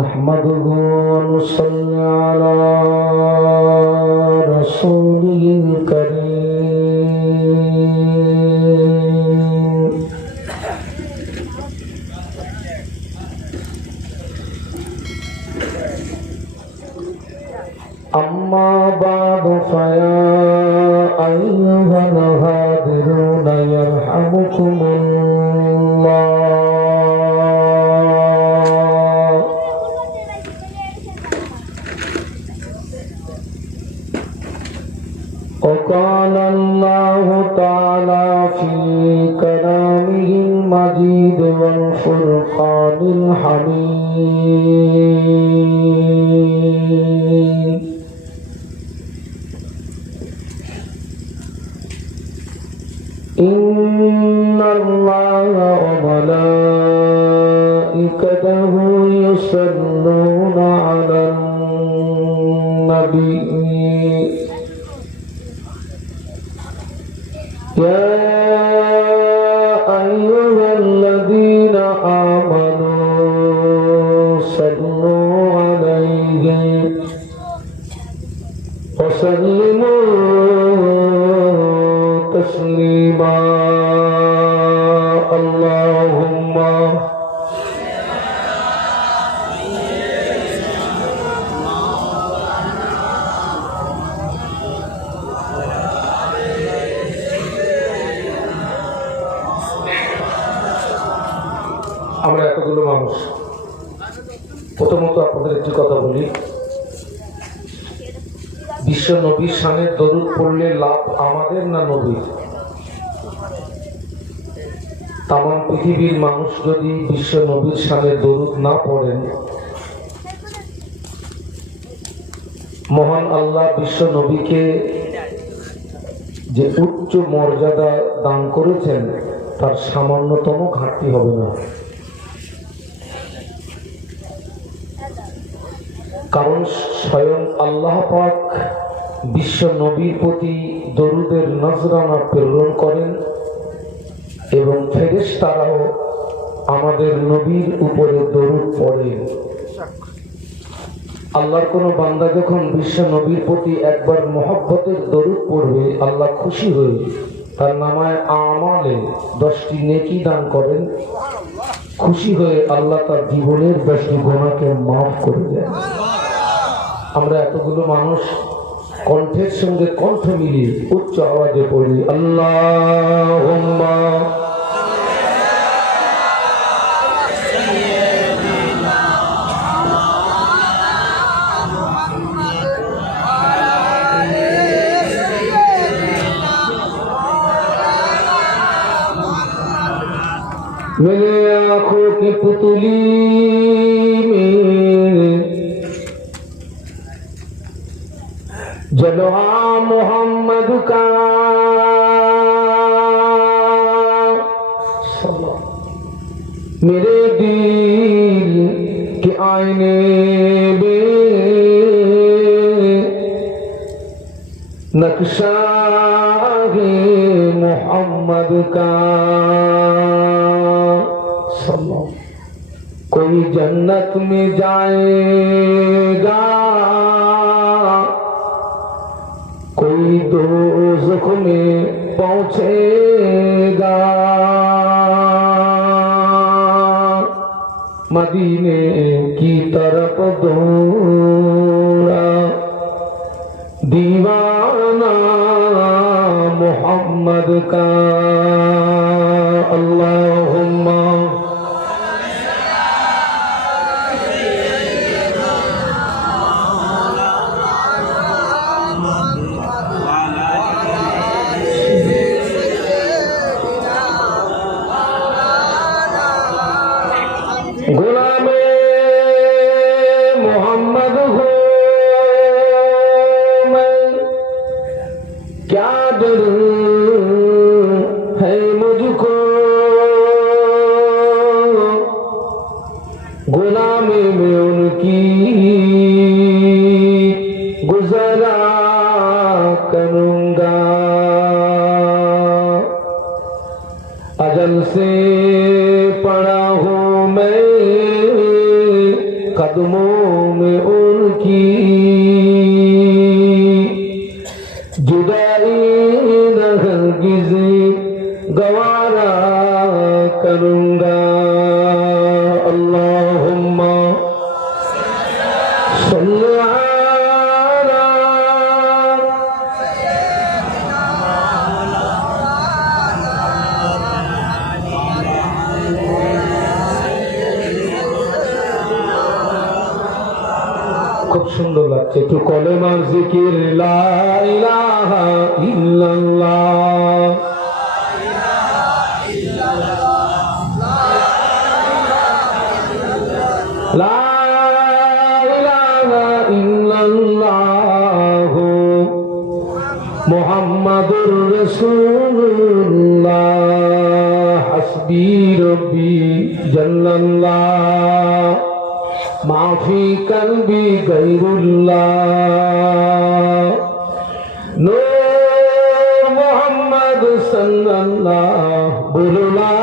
نحمده ونصلي على رسوله الكريم أما بعد فيا أيها الهادرون يرحمكم الله. وقال الله تعالى في كلامه المجيد والفرقان الحميد إن الله وملائكته يصلون على النبي يا أيها الذين آمنوا صلوا عليه وسلموا تسليما. اللهم আমরা এতগুলো মানুষ, প্রথমত আপনাদের একটি কথা বলি, বিশ্ব নবীর শানে দরুদ পড়লে লাভ আমাদের না নবীর? তাম পৃথিবীর মানুষ যদি বিশ্ব নবীর শানে দরুদ না পড়েন, মহান আল্লাহ বিশ্ব নবীকে যে উচ্চ মর্যাদা দান করেছেন তার সামান্যতম ঘাটতি হবে না। কারণ স্বয়ং আল্লাহ পাক বিশ্ব নবীর প্রতি দরুদের নজরানা প্রেরণ করেন এবং ফেরেশতারাও আমাদের নবীর উপরে দরুদ পড়েন। আল্লাহর কোনো বান্দা যখন বিশ্ব নবীর প্রতি একবার মহব্বতের দরুদ পড়বে, আল্লাহ খুশি হয়ে তার নামায় আমালে 10টি নেকি দান করেন। খুশি হয়ে আল্লাহ তার জীবনের 10টি গুনাহকে মাফ করে দেন। আমরা এতগুলো মানুষ কণ্ঠের সঙ্গে কণ্ঠ মিলিয়ে উচ্চ আওয়াজে পড়ি আল্লাহুম্মা मेरे आँखों की पुतली में जलवा मोहम्मद का मेरे दिल के आईने में नक्शा है मोहम्मद का। कोई जन्नत में जाएगा, कोई दोज़ख में पहुंचेगा। मदीने की तरफ दौड़ा दीवाना मोहम्मद का। अल्लाहुम्मा गुलामे मोहम्मद हो मैं, क्या डर है मुझको। गुलामी में उनकी गुज़रा करूँगा। अजल से पड़ा हूँ मैं कदमों में उनकी जुदाई न हरगिज़ गवारा करूँगा। अल्लाहुम्मा सल्ली अला খুব সুন্দর লাগছে একটু কলেমার জিকির লা ইলাহা ইল্লাল্লাহ লা ইলাহা ইল্লাল্লাহ মুহাম্মাদুর রাসূলুল্লাহ হাসবি রব্বি জাল্লাল্লাহ মাফি কলবি গায়রুল্লাহ নূর মুহাম্মদ সাল্লাল্লাহ বলো লা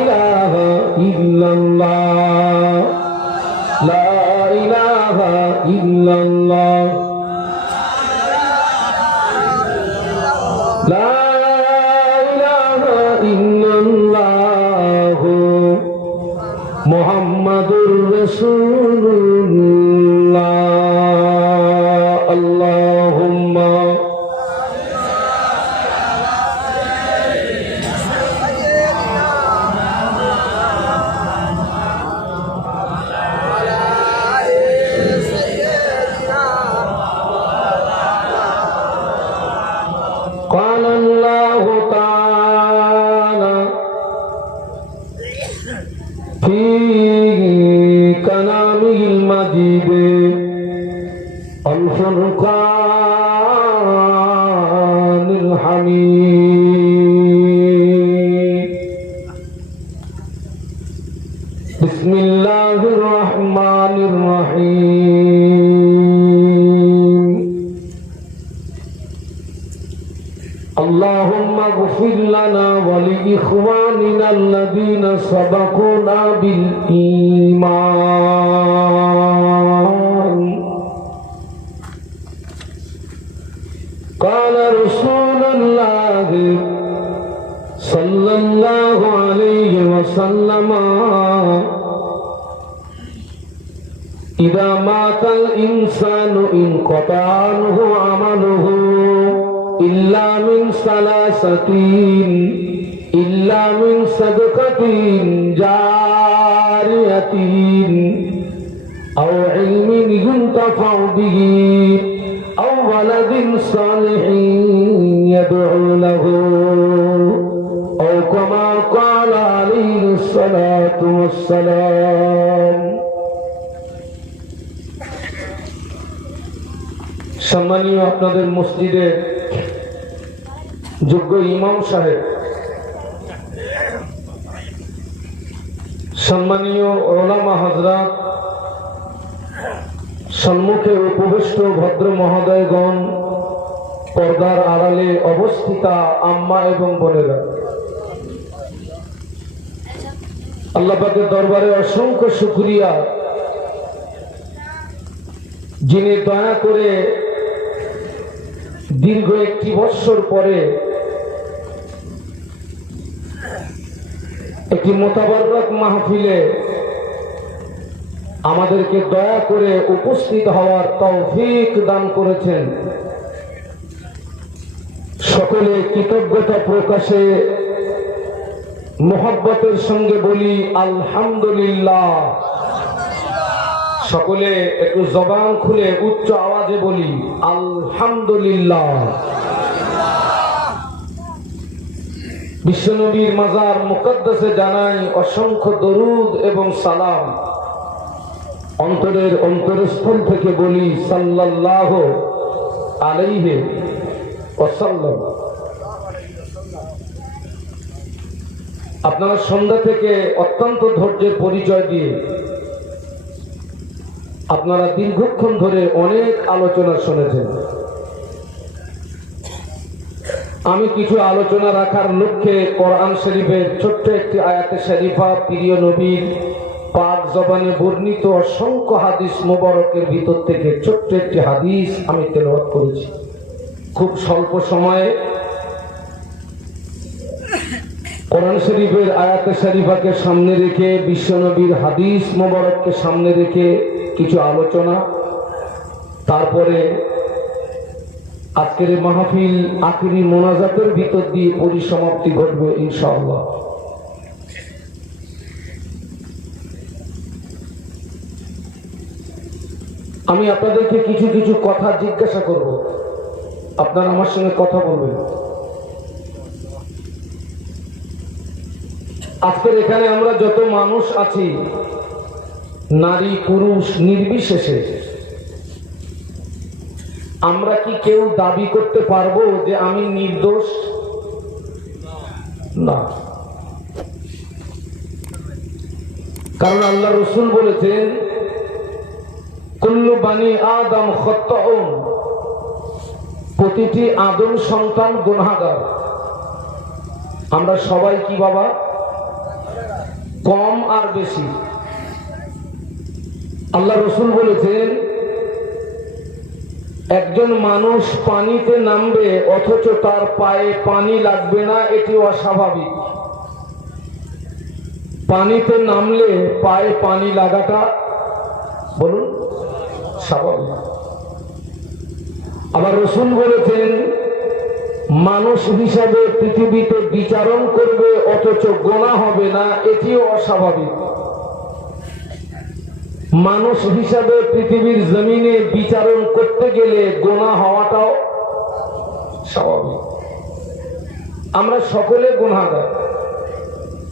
ইলাহা ইল্লাল্লাহ লা ইলাহা ইল্লাল্লাহ লা ইলাহা ইল্লাল্লাহ মুহাম্মাদুর রাসূলুল্লাহ। আল্লাহুম্মা قال الله تعالى في كلامه المجيد الفرقان الحميد بسم الله الرحمن الرحيم اللهم اغفر لنا ولإخواننا الذين سبقونا بالإيمان قال رسول الله صلى الله عليه وسلم إذا مات الإنسان انقطع عنه عمله إلا من ثلاثة إلا من صدقة جارية أو علم ينتفع به أو ولد صالح يدعو له أو كما قال عليه الصلاة والسلام। সম্মানীয় আপনাদের মসজিদের যোগ্য ইমাম সাহেব, সম্মানীয় ওলামা হযরত, সম্মুখে উপবিষ্ট ভদ্র মহোদয়গণ, পর্দার আড়ালে অবস্থিতা আম্মা এবং বোনেরা, আল্লাহ পাকের দরবারে অসংখ্য শুকরিয়া, যিনি দয়া করে দীর্ঘ একটি বৎসর পরে একটি মোতাবারক মাহফিলে আমাদেরকে দয়া করে উপস্থিত হওয়ার তৌফিক দান করেছেন। সকলে কৃতজ্ঞতা প্রকাশে মোহাব্বতের সঙ্গে বলি আলহামদুলিল্লাহ। সকলে একটু জবান খুলে উচ্চ আওয়াজে বলি আলহামদুলিল্লাহ। বিশ্বনবীর মাজার মুকদ্দাসে জানাই অসংখ্য দরুদ এবং সালাম। অন্তরের অন্তরস্থল থেকে বলি সাল্লাল্লাহু আলাইহি ওয়াসাল্লাম। আপনারা সন্ধ্যা থেকে অত্যন্ত ধৈর্যের পরিচয় দিয়ে আপনারা দীর্ঘক্ষণ ধরে অনেক আলোচনা শুনেছেন। আমি কিছু আলোচনা রাখার লক্ষ্যে কোরআন শরীফের ছোট্ট একটি আয়াতে শরীফা প্রিয় নবীর পাক জবানে বর্ণিত অসংখ্য হাদিস মোবারকের ভিতর থেকে ছোট্ট একটি হাদিস আমি তেলাওয়াত করেছি। খুব স্বল্প সময়ে কোরআন শরীফের আয়াতে শরীফাকে সামনে রেখে, বিশ্বনবীর হাদিস মোবারককে সামনে রেখে কিছু আলোচনা, তারপরে আজকের মাহফিল আখিরি মোনাজাতের ভিতর দিয়ে পরিসমাপ্তি ঘটবে ইনশাআল্লাহ। আমি আপনাদেরকে কিছু কিছু কথা জিজ্ঞাসা করব, আপনারা আমার সঙ্গে কথা বলবেন। আজকের এখানে আমরা যত মানুষ আছি, নারী পুরুষ নির্বিশেষে, আমরা কি কেউ দাবি করতে পারবো যে আমি নির্দোষ? না, কারণ আল্লাহ রসুল বলেছেন কুল্লু বানি আদম খাত্তাউন, প্রতিটি আদম সন্তান গুনাহগার। আমরা সবাই কি বাবা, কম আর বেশি। আল্লাহ রসুল বলেছেন একজন মানুষ পানিতে নামবে অথচ তার পায়ে পানি লাগবে না, এটি অস্বাভাবিক। পানিতে নামলে পায়ে পানি লাগাটা বলুন স্বাভাবিক। আবার রসুল বলেছেন মানুষ হিসাবে পৃথিবীতে বিচারণ করবে অথচ গোনাহ হবে না, এটিও অস্বাভাবিক। মানুষ হিসাবে পৃথিবীর জমিনে বিচারণ করতে গেলে গোনাহ হওয়াটাও স্বাভাবিক। আমরা সকলে গুনাহগার,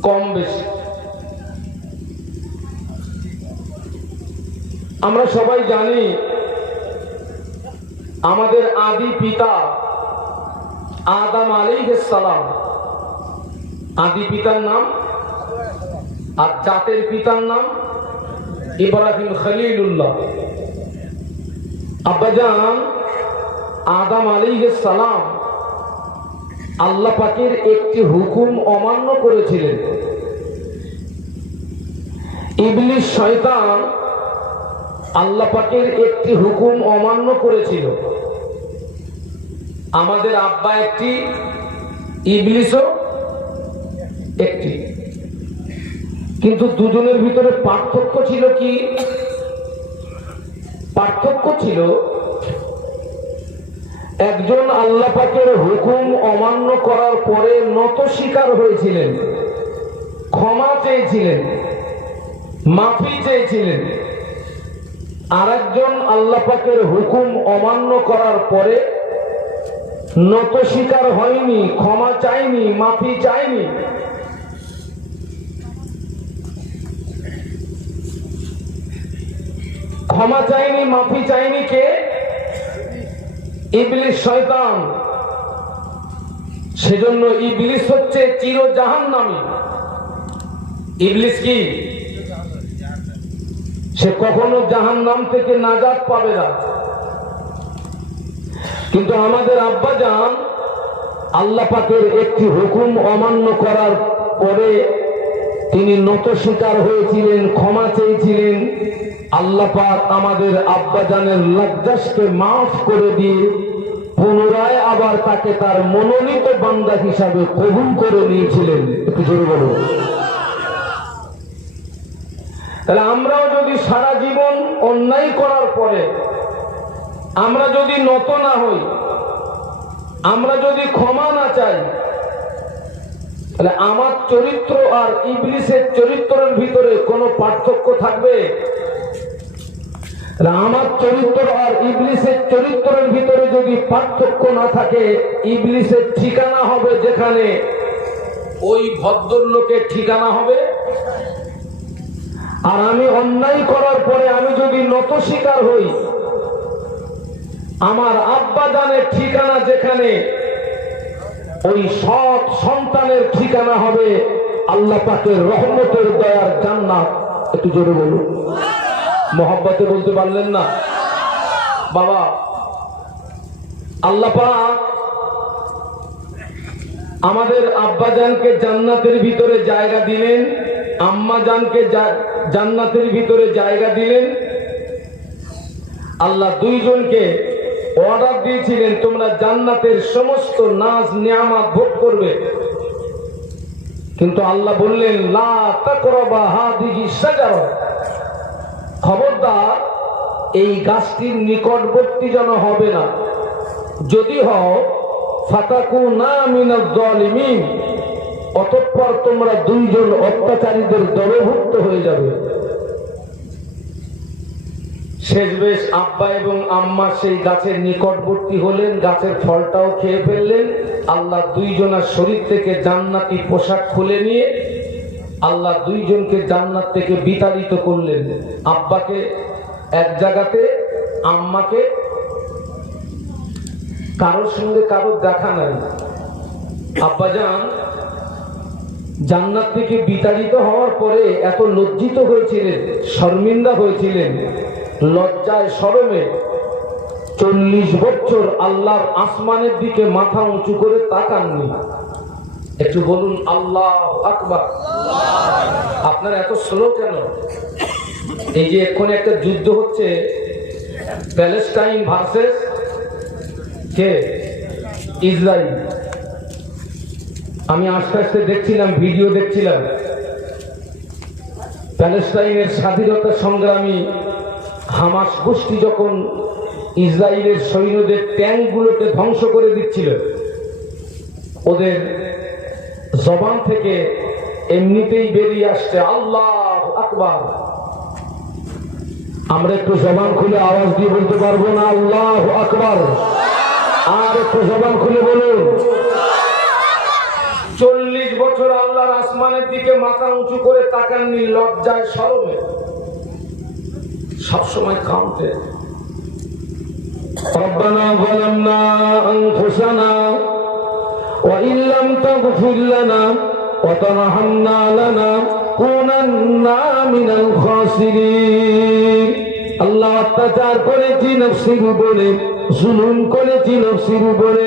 কম বেশি। আমরা সবাই জানি আমাদের আদি পিতা আদম আলাইহিস সালাম, আদি পিতার নাম আর জাতের পিতার নাম ইব্রাহিম খলিলুল্লাহ। আব্বাজান আদম আলাইহিস সালাম আল্লাহ পাকের একটি হুকুম অমান্য করেছিলেন। ইবলিস শয়তান আল্লাহ পাকের একটি হুকুম অমান্য করেছিল। আমাদের আব্বা একটি, ইবলিসও একটি, কিন্তু দুজনের ভিতরে পার্থক্য ছিল কি? পার্থক্য ছিল একজন আল্লাহ পাকের হুকুম অমান্য করার পরে নত স্বীকার হয়েছিলেন, ক্ষমা চেয়েছিলেন, মাফি চেয়েছিলেন। আর একজন আল্লাহ পাকের হুকুম অমান্য করার পরে নত স্বীকার হয়নি, ক্ষমা চায়নি, মাফি চায়নি। ক্ষমা চায়নি, মাফি চায়নি কে? ইবলিস শয়তান। সেজন্য ইবলিস হচ্ছে চির জাহান্নামী। ইবলিস কি? সে কখনো জাহান্নাম থেকে নাজাত পাবে না। কিন্তু আমাদের আব্বাজান আল্লাহ পাকের একটি হুকুম অমান্য করার পরে তিনি নত স্বীকার হয়েছিলেন, ক্ষমা চেয়েছিলেন। আল্লাহ পাক আমাদের আব্বাজানের লজ্জাকে মাফ করে দিয়ে পুনরায় আবার তাকে তার মনোনীত বান্দা হিসাবে কবুল করে নিয়েছিলেন। একটু জোরে বলুন। তাহলে আমরাও যদি সারা জীবন অন্যায় করার পরে আমরা যদি নত না হই, আমরা যদি ক্ষমা না চাই, তাহলে আমার চরিত্র আর ইবলিসের চরিত্রের ভিতরে কোনো পার্থক্য থাকবে? আমার চরিত্র আর ইবলিসের চরিত্রের ভিতরে যদি পার্থক্য না থাকে, ইবলিসের ঠিকানা হবে যেখানে, ওই ভদ্রলোকের ঠিকানা হবে। আর আমি অন্যায় করার পরে আমি যদি নত স্বীকার হই, আমার আব্বাজানের ঠিকানা যেখানে, ওই সৎ সন্তানের ঠিকানা হবে আল্লাহ পাকের রহমতের দয়ার জান্নাত। একটু জোরে বলুন। মোহাব্বতে বলতে পারলেন না বাবা? আল্লাহ পাক আমাদের আব্বাজানকে জান্নাতের ভিতরে জায়গা দিলেন, আম্মাজানকে জান্নাতের ভিতরে জায়গা দিলেন। আল্লাহ দুইজনকে অর্ডার দিয়েছিলেন তোমরা জান্নাতের সমস্ত নাজ নিয়ামত ভোগ করবে, কিন্তু আল্লাহ বললেন লা তাকরাবা হাদিহি শাজারা, খবরদার এই গাছটির নিকটবর্তী যেন হবে না, যদি হও ফাতাকুনা মিনাজ জালিমিন, অতঃপর তোমরা দুইজন অত্যাচারীদের দলভুক্ত হয়ে যাবে। শেষবেশ আব্বা এবং আম্মা সেই গাছের নিকটবর্তী হলেন, গাছের ফলটাও খেয়ে ফেললেন। আল্লাহ দুইজনের শরীর থেকে জান্নাতি পোশাক খুলে নিয়ে আল্লাহ দুইজনকে জান্নাত থেকে বিতাড়িত করলেন। আব্বাকে এক জায়গাতে, আম্মাকে কারোর সঙ্গে কারোর দেখা নাই। আব্বাজান জান্নাত থেকে বিতাড়িত হওয়ার পরে এত লজ্জিত হয়েছিলেন, শর্মিন্দা হয়েছিলেন, লজ্জায় শরমে 40 বছর আল্লাহর আসমানের দিকে মাথা উঁচু করে তাকাননি। একটু বলুন আল্লাহু আকবার। আপনার এত স্লো কেন? এই যে এখন একটা যুদ্ধ হচ্ছে, প্যালেস্টাইন ভার্সেস কে? ইসরায়েল। আমি আস্তে আস্তে দেখছিলাম, ভিডিও দেখছিলাম, প্যালেস্টাইনের স্বাধীনতা সংগ্রামী হামাস গোষ্ঠী যখন ইসরায়েলের সৈন্যদের ট্যাঙ্কগুলোকে ধ্বংস করে দিচ্ছিল, ওদের জবান থেকে এমনিতেই বেরিয়ে আসছে আল্লাহু আকবার। আমরা একটু জবান খুলে আওয়াজ দিয়ে বলতে পারবো না আল্লাহু আকবার? আর একটু জবান খুলে বলুন। 40 বছর আল্লাহর আসমানের দিকে মাথা উঁচু করে তাকাননি, লজ্জায় শরমে, সবসময় কাঁদতে। রব্বানা যালামনা আনফুসানা ওয়া ইল্লাম তাগফির লানা ওয়া তারহামনা লানাকুনান্না মিনাল খাসিরিন। আল্লাহ, অত্যাচার করেছি নফসের উপরে, জুলুম করেছি নফসের উপরে,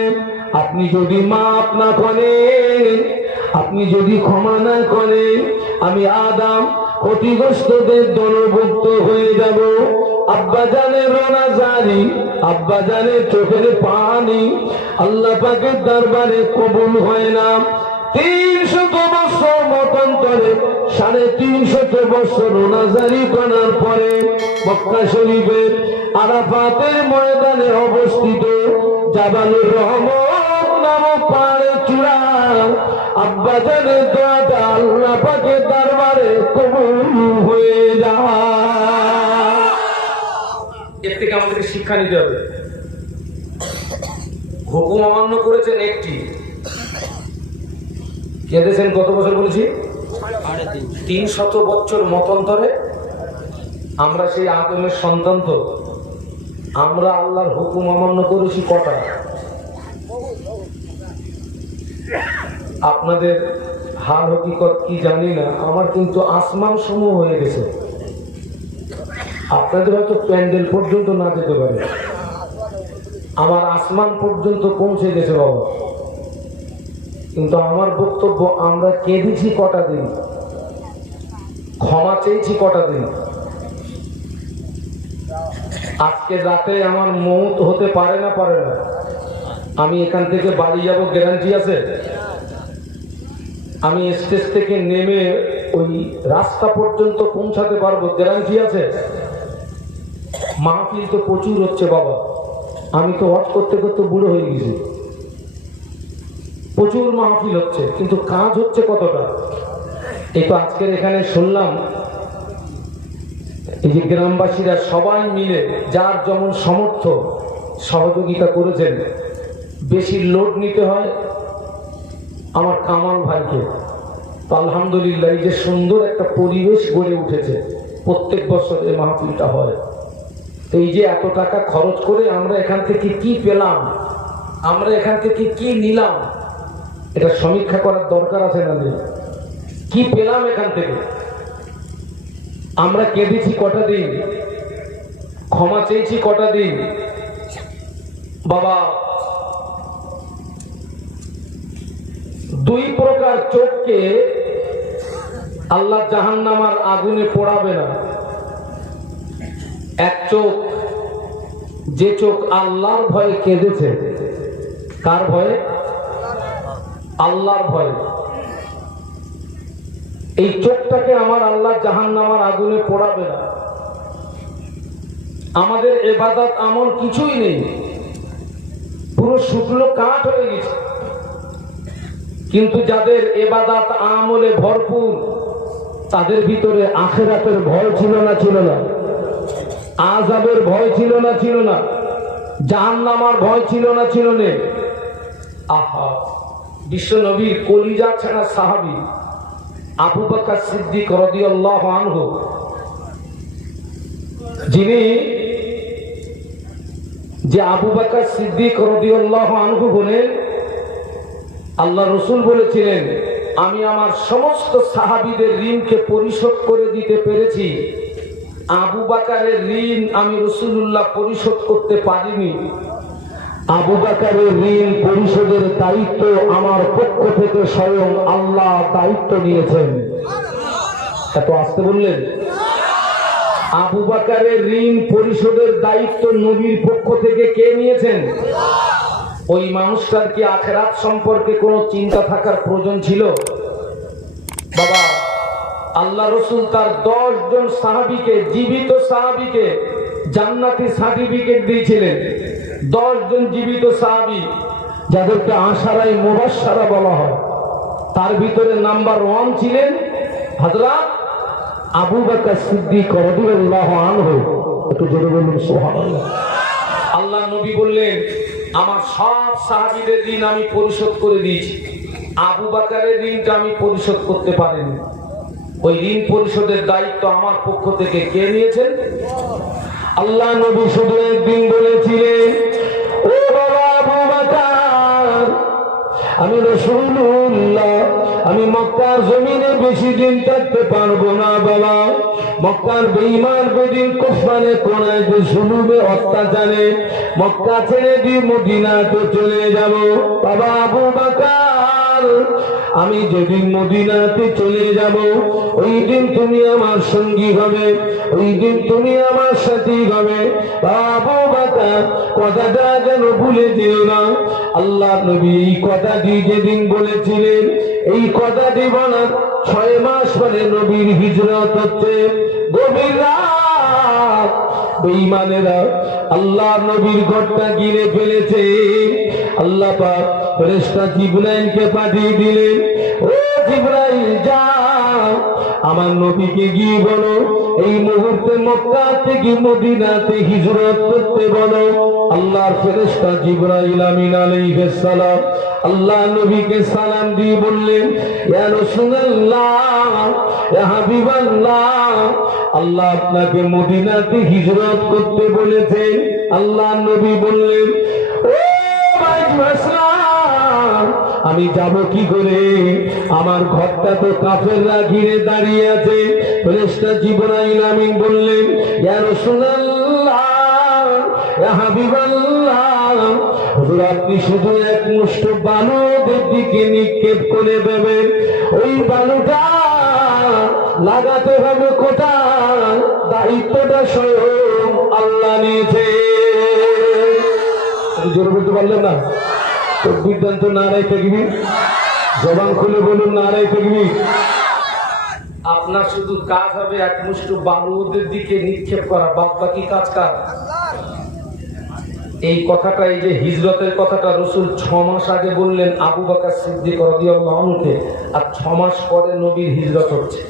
আপনি যদি মাফ না করেন, আপনি যদি ক্ষমা না করেন, আমি আদম ক্ষতিগ্রস্তদের দলভুক্ত হয়ে যাব। আব্বা জানের রোনা জারি, আব্বা জানের চোখের পানি আল্লাহ পাকের দরবারে কবুল হয় না। 300 বছর মতান্তরে 350 বছর রোনা জারি করার পরে মক্কা শরীফের আরাফাতের ময়দানে অবস্থিত জাবালুর রহমত নামক পাহাড়ে চূড়া আব্বা জানের দোয়াটা আল্লাহ পাকের দরবারে কবুল হয়ে যায়। এর থেকে আমাদেরকে শিক্ষা নিতে হবে। হুকুম অমান্য করেছেন একটি, কেঁদেছেন কত বছর বলেছি? 300 বছর মতান্তরে। আমরা সেই আদমের সন্তান, তো আমরা আল্লাহর হুকুম অমান্য করেছি কটা? আপনাদের হার হকিকত কি জানি না, আমার কিন্তু আসমান সমূহ হয়ে গেছে। আপনাদের হয়তো প্যান্ডেল পর্যন্ত না যেতে পারে, আমার আসমান পর্যন্ত পৌঁছে গেছে বাবা। কিন্তু আমার বক্তব্য, আমরা কেঁদেছি কটা দিন, ক্ষমা চেয়েছি কটা দিন। আজকে রাতে আমার মৌত হতে পারে না, পারে না। আমি এখান থেকে বাড়ি যাব, গ্যারান্টি আছে? আমি স্টেজ থেকে নেমে ওই রাস্তা পর্যন্ত পৌঁছাতে পারবো, গ্যারান্টি আছে? মাহফিল তো প্রচুর হচ্ছে বাবা, আমি তো ওয়াজ করতে করতে বুড়ো হয়ে গেছি। প্রচুর মাহফিল হচ্ছে, কিন্তু কাজ হচ্ছে কতটা? এই তো আজকের এখানে শুনলাম, এই যে গ্রামবাসীরা সবাই মিলে যার যেমন সমর্থ সহযোগিতা করেছেন। বেশি লোড নিতে হয় আমার কামাল ভাইকে। তো আলহামদুলিল্লাহ, এই যে সুন্দর একটা পরিবেশ গড়ে উঠেছে, প্রত্যেক বছর এই মাহফিলটা হয়। এই যে এত টাকা খরচ করে আমরা এখান থেকে কি পেলাম, আমরা এখান থেকে কি নিলাম, এটা সমীক্ষা করার দরকার আছে না? নেই? কি পেলাম এখান থেকে? আমরা কেঁদেছি কটা দিন, ক্ষমা চেয়েছি কটা দিন? বাবা, 2 প্রকার চোখকে আল্লাহ জাহান্নামার আগুনে পোড়াবে না। এক চোখ, যে চোখ আল্লাহর ভয়ে কেঁদেছে। কার ভয়ে? আল্লাহর ভয়ে। এই চোখটাকে আমার আল্লাহ জাহান্নামার আগুনে পোড়াবে না। আমাদের ইবাদত আমল কিছুই নেই, পুরো শুকনো কাঠ হয়ে গেছে। কিন্তু যাদের ইবাদত আমলে ভরপুর, তাদের ভিতরে আখিরাতের ভয় ছিল না? ছিল না? আযাবের ভয় ছিল না? ছিল না? জাহান্নামের ভয় ছিল না? ছিল না? আহা, বিশ্ব নবীর কলিজা ছাড়া সাহাবী আবু বকর সিদ্দিক রাদিয়াল্লাহু আনহু, যিনি যে আবু বকর সিদ্দিক রাদিয়াল্লাহু আনহু বলেন, আল্লাহ রাসূল বলেছিলেন, আমি আমার সমস্ত সাহাবীদের ঋণকে পরিশোধ করে দিতে পেরেছি, আবু বকরের ঋণ আমি রাসূলুল্লাহ পরিশোধ করতে পারিনি। আবু বকরের ঋণ পরিশোধের দায়িত্ব আমার পক্ষ থেকে স্বয়ং আল্লাহ দায়িত্ব নিয়েছেন। এত আসতে বললেন? আবু বকরের ঋণ পরিশোধের দায়িত্ব নবীর পক্ষ থেকে কে নিয়েছেন? ওই মানুষটার কি আখিরাত সম্পর্কে কোনো চিন্তা থাকার প্রয়োজন ছিল? বাবা, আল্লাহ রাসূল তার 10 জন সাহাবীকে, জীবিত সাহাবীকে জান্নাতি সার্টিফিকেট দিয়েছিলেন। 10 জন জীবিত সাহাবী, যাদেরকে আশারাই মুবাশশারা বলা হয়। তার ভিতরে নাম্বার 1 ছিলেন হযরত আবু বকর সিদ্দিক রাদিয়াল্লাহু আনহু। একটু জোরে বলুন সুবহানাল্লাহ। আল্লাহ নবী বললেন, আমার সব সাহাবীদের ঋণ আমি পরিশোধ করে দিয়েছি, আবু বকরের ঋণটা আমি পরিশোধ করতে পারিনি। ওই ঋণ পরিশোধের দায়িত্ব আমার পক্ষ থেকে কে নিয়েছেন? আল্লাহ নবী শুধু একদিন বলেছিলেন, ও বাবা আবু বকর, আমি রাসূলুল্লাহ, আমি মক্কার জমিনে বেশি দিন থাকতে পারবো না বাবা। মক্কার বেঈমান বেদিন কুফারে কোনায় যে জুলুমে অত্যাচারে মক্কা ছেড়ে দিয়ে মদিনাতে চলে যাব বাবা আবু বকর। আমি যেদিন মদিনাতে চলে যাব, ওই দিন তুমি আমার সঙ্গী হবে, ওই দিন তুমি আমার সাথী হবে। আবু বকর, কথাটা যেন ভুলে যেও না। আল্লাহ নবী এই কথাটি যেদিন বলেছিলেন, এই কথাটি বলার 6 মাস পরে নবীর হিজরত হচ্ছে। গভীর রাত বেঈমানেরা আল্লাহ নবীর ঘরটা ঘিরে ফেলেছে। আল্লাহ পাক ফেরেশতা জিবরাইলকে পাঠিয়ে দিলেন, ও জিবরাইল যাও, আমার নবীকে গিয়ে বলো এই মুহূর্তে মক্কা থেকে মদিনাতে হিজরত করতে বলো। আল্লাহর ফেরেশতা জিবরাইল আমিন আলাইহিস সালাম আল্লাহ নবীকে সালাম দিয়ে বললেন, ইয়া রাসূলুল্লাহ, ইয়া হাবিবাল্লাহ, আল্লাহ আপনাকে মদিনাতে হিজরত করতে বলেছেন। আল্লাহ নবী বললেন, ও ভাই মাসলাম, আমি যাব কি করে? আমার ঘরটা তো কাফেররা ঘিরে দাঁড়িয়ে আছে। ফেরেশতা জিবরাইল আমিন বললেন, ইয়া রাসূলুল্লাহ, ইয়া হাবিবাল্লাহ, হুজুর আপনি শুধু এক মুষ্ঠ বালু ওদের দিকে নিক্ষেপ করে দেবেন। ওই বালুটা লাগাতে হবে কোথায়? দায়িত্বটা স্বয়ং আল্লাহ নিয়েছে। জোরে বলতে পারলেন না? তকবীর দেন তো, নারায়ে তাকবীর। জবান খুলে বলুন নারায়ে তাকবীর। আপনার শুধু কাজ হবে এক মুষ্ঠ বালু ওদের দিকে নিক্ষেপ করা, বাদ বাকি কাজ কার? এই কথাটা, এই যে হিজরতের কথাটা রাসূল 6 মাস আগে বললেন আবু বকর সিদ্দিক রাদিয়াল্লাহু আনহুকে, আর 6 মাস পরে নবীর হিজরত হচ্ছে।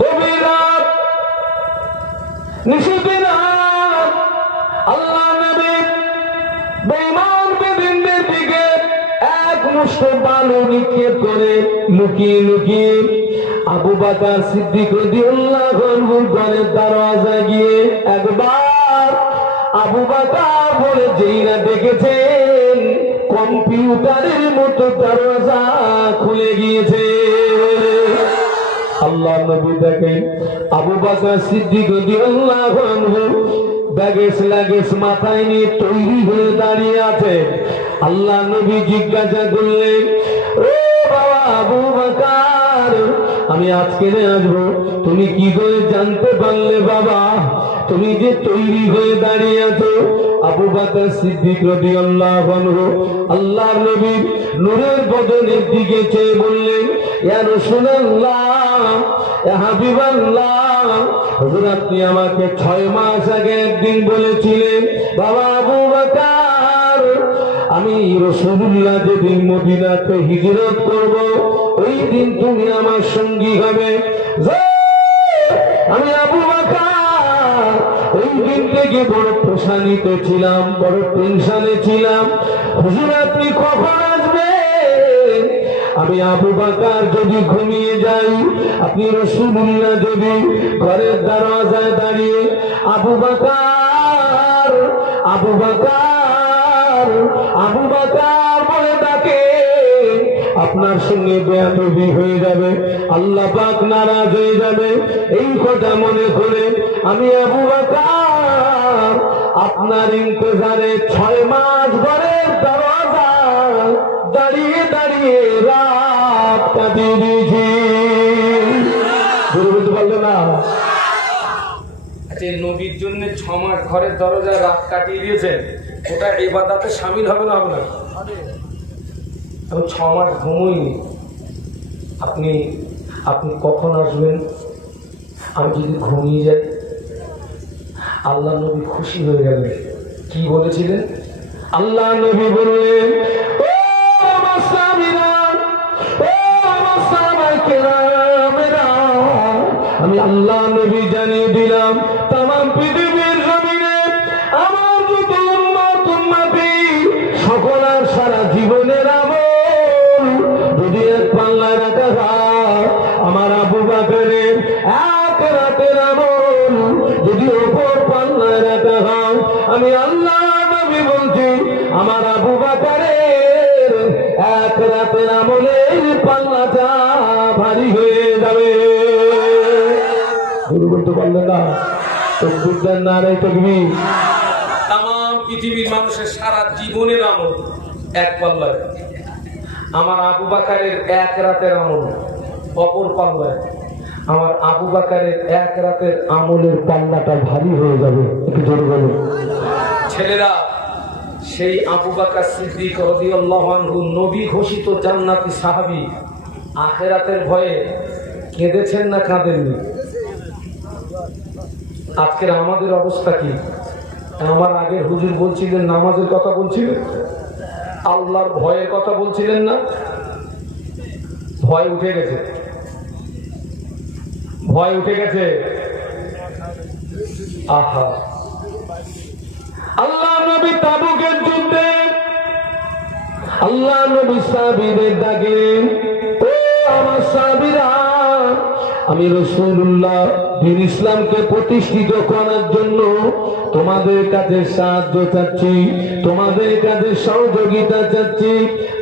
গভীর রাত, নিশিতের রাত, আল্লাহ নবী বেঈমান বেদিনদের দিকে এক মুষ্ঠ বালু নিক্ষেপ করে লুকিয়ে লুকিয়ে আবু বকর সিদ্দিক রাদিয়াল্লাহু আনহুর ঘরের দরওয়াজায় গিয়ে একবার আবু বকর বলে যেই না দেখেছেন, কম্পিউটারের মতো দরজা খুলে গিয়েছে। আল্লাহ নবী দেখেন আবু বকর সিদ্দিক রাদিয়াল্লাহু আনহু ব্যাগেজ লাগেজ মাথায় নিয়ে তৈরি হয়ে দাঁড়িয়ে আছে। আল্লাহ নবী জিজ্ঞাসা করলেন, ও বাবা আবু বকর, আমি আজকে আসবো। তুমি কি করে জানতে পারলে বাবা? তুমি যে তৈরি হয়ে দাঁড়িয়ে আছো। আবু বকর সিদ্দিক রাদিয়াল্লাহু আনহু আল্লাহর নবীর নূরের বদনের দিকে চেয়ে বললেন, ইয়া রাসূলুল্লাহ, ইয়া হাবিবাল্লাহ, হুজুর আপনি আমাকে 6 মাস আগে একদিন বলেছিলেন, বাবা আবু বকর, আমি রাসূলুল্লাহ যেদিন মদিনাতে হিজরত করব ওই দিন তুমি আমার সঙ্গী হবে। আমি আবু বকর ওই দিন থেকে বড় প্রশান্তিত ছিলাম, বড় টেনশনে ছিলাম, হুজুর আপনি কখন আসবেন? আমি আবু বকর যদি ঘুমিয়ে যাই, আপনি রাসূলুল্লাহ যদি ঘরের দরজায় দাঁড়িয়ে আবু বকর, আবু বকর, আবু বকর বলে ডাকে, আপনার সঙ্গে বেয়াদবি হয়ে যাবে, আল্লাহ পাক নারাজ হয়ে যাবে। এই কথা মনে করে আমি আবু বকর আপনার ইন্তজারে 6 মাস ঘরের দরজায় দাঁড়িয়ে দাঁড়িয়ে রাত কাটিয়ে দিয়েছি। বুঝতে পারলো না? যে নবীর জন্য 6 মাস ঘরের দরজায় রাত কাটিয়ে দিয়েছেন, ওটা ইবাদতে শামিল হবে না? হবে না? আমি 6 মাস ঘুমোইনি। আপনি আপনি কখন আসবেন? আমি যদি ঘুমিয়ে যাই, আল্লাহ নবী খুশি হয়ে গেলেন। কি বলেছিলেন? আল্লাহ নবী বললেন, ও আমার সাহাবীরা, ও আমার সাহাবায়ে কেরামেরা, আমি আল্লাহ নবী জানিয়ে দিলাম তামাম পৃথিবীর জমিনে আমার যত উম্মত উম্মতি সকলের সারা জীবনের আমল যদি এক পাল্লায় রাখা হয়, আমার আবু বকরের এক রাতের আমল যদি অপর পাল্লায় রাখা হয়, আমি আল্লাহ নবী বলছি আমার আবু বকরের এক রাতের আমলের পাল্লাটা ভারী হয়ে যাবে। গুরু বলতে পারলেন না? তকবীর দেন না রে তকবীর। তামাম পৃথিবীর মানুষের সারা জীবনের আমল এক পাল্লায়, আমার আবু বকরের এক রাতের আমল অপর পাল্লায়, আমার আবু বকরের এক রাতের আমলের পাল্লাটা ভারী হয়ে যাবে। একটু জোরে বলুন। ছেলেরা, সেই আবু বকর সিদ্দিক রাদিয়াল্লাহু আনহু নবী ঘোষিত জান্নাতি সাহাবী, আখিরাতের ভয়ে কেঁদেছেন না কাঁদেননি? আজকের আমাদের অবস্থা কি? আমার আগের হুজুর বলছিলেন নামাজের কথা বলছিলেন, আল্লাহর ভয়ের কথা বলছিলেন না? ভয় উঠে গেছে, ভয় উঠে গেছে। আহা, আল্লাহ নবী তাবুকের যুদ্ধে আল্লাহ নবী সাহাবীদের ডাকেন, ও আমার সাহাবীরা, আমি রাসূলুল্লাহ দ্বীন ইসলামকে প্রতিষ্ঠিত করার জন্য তোমাদের কাছে সাহায্য চাচ্ছি, তোমাদের কাছে সহযোগিতা চাচ্ছি।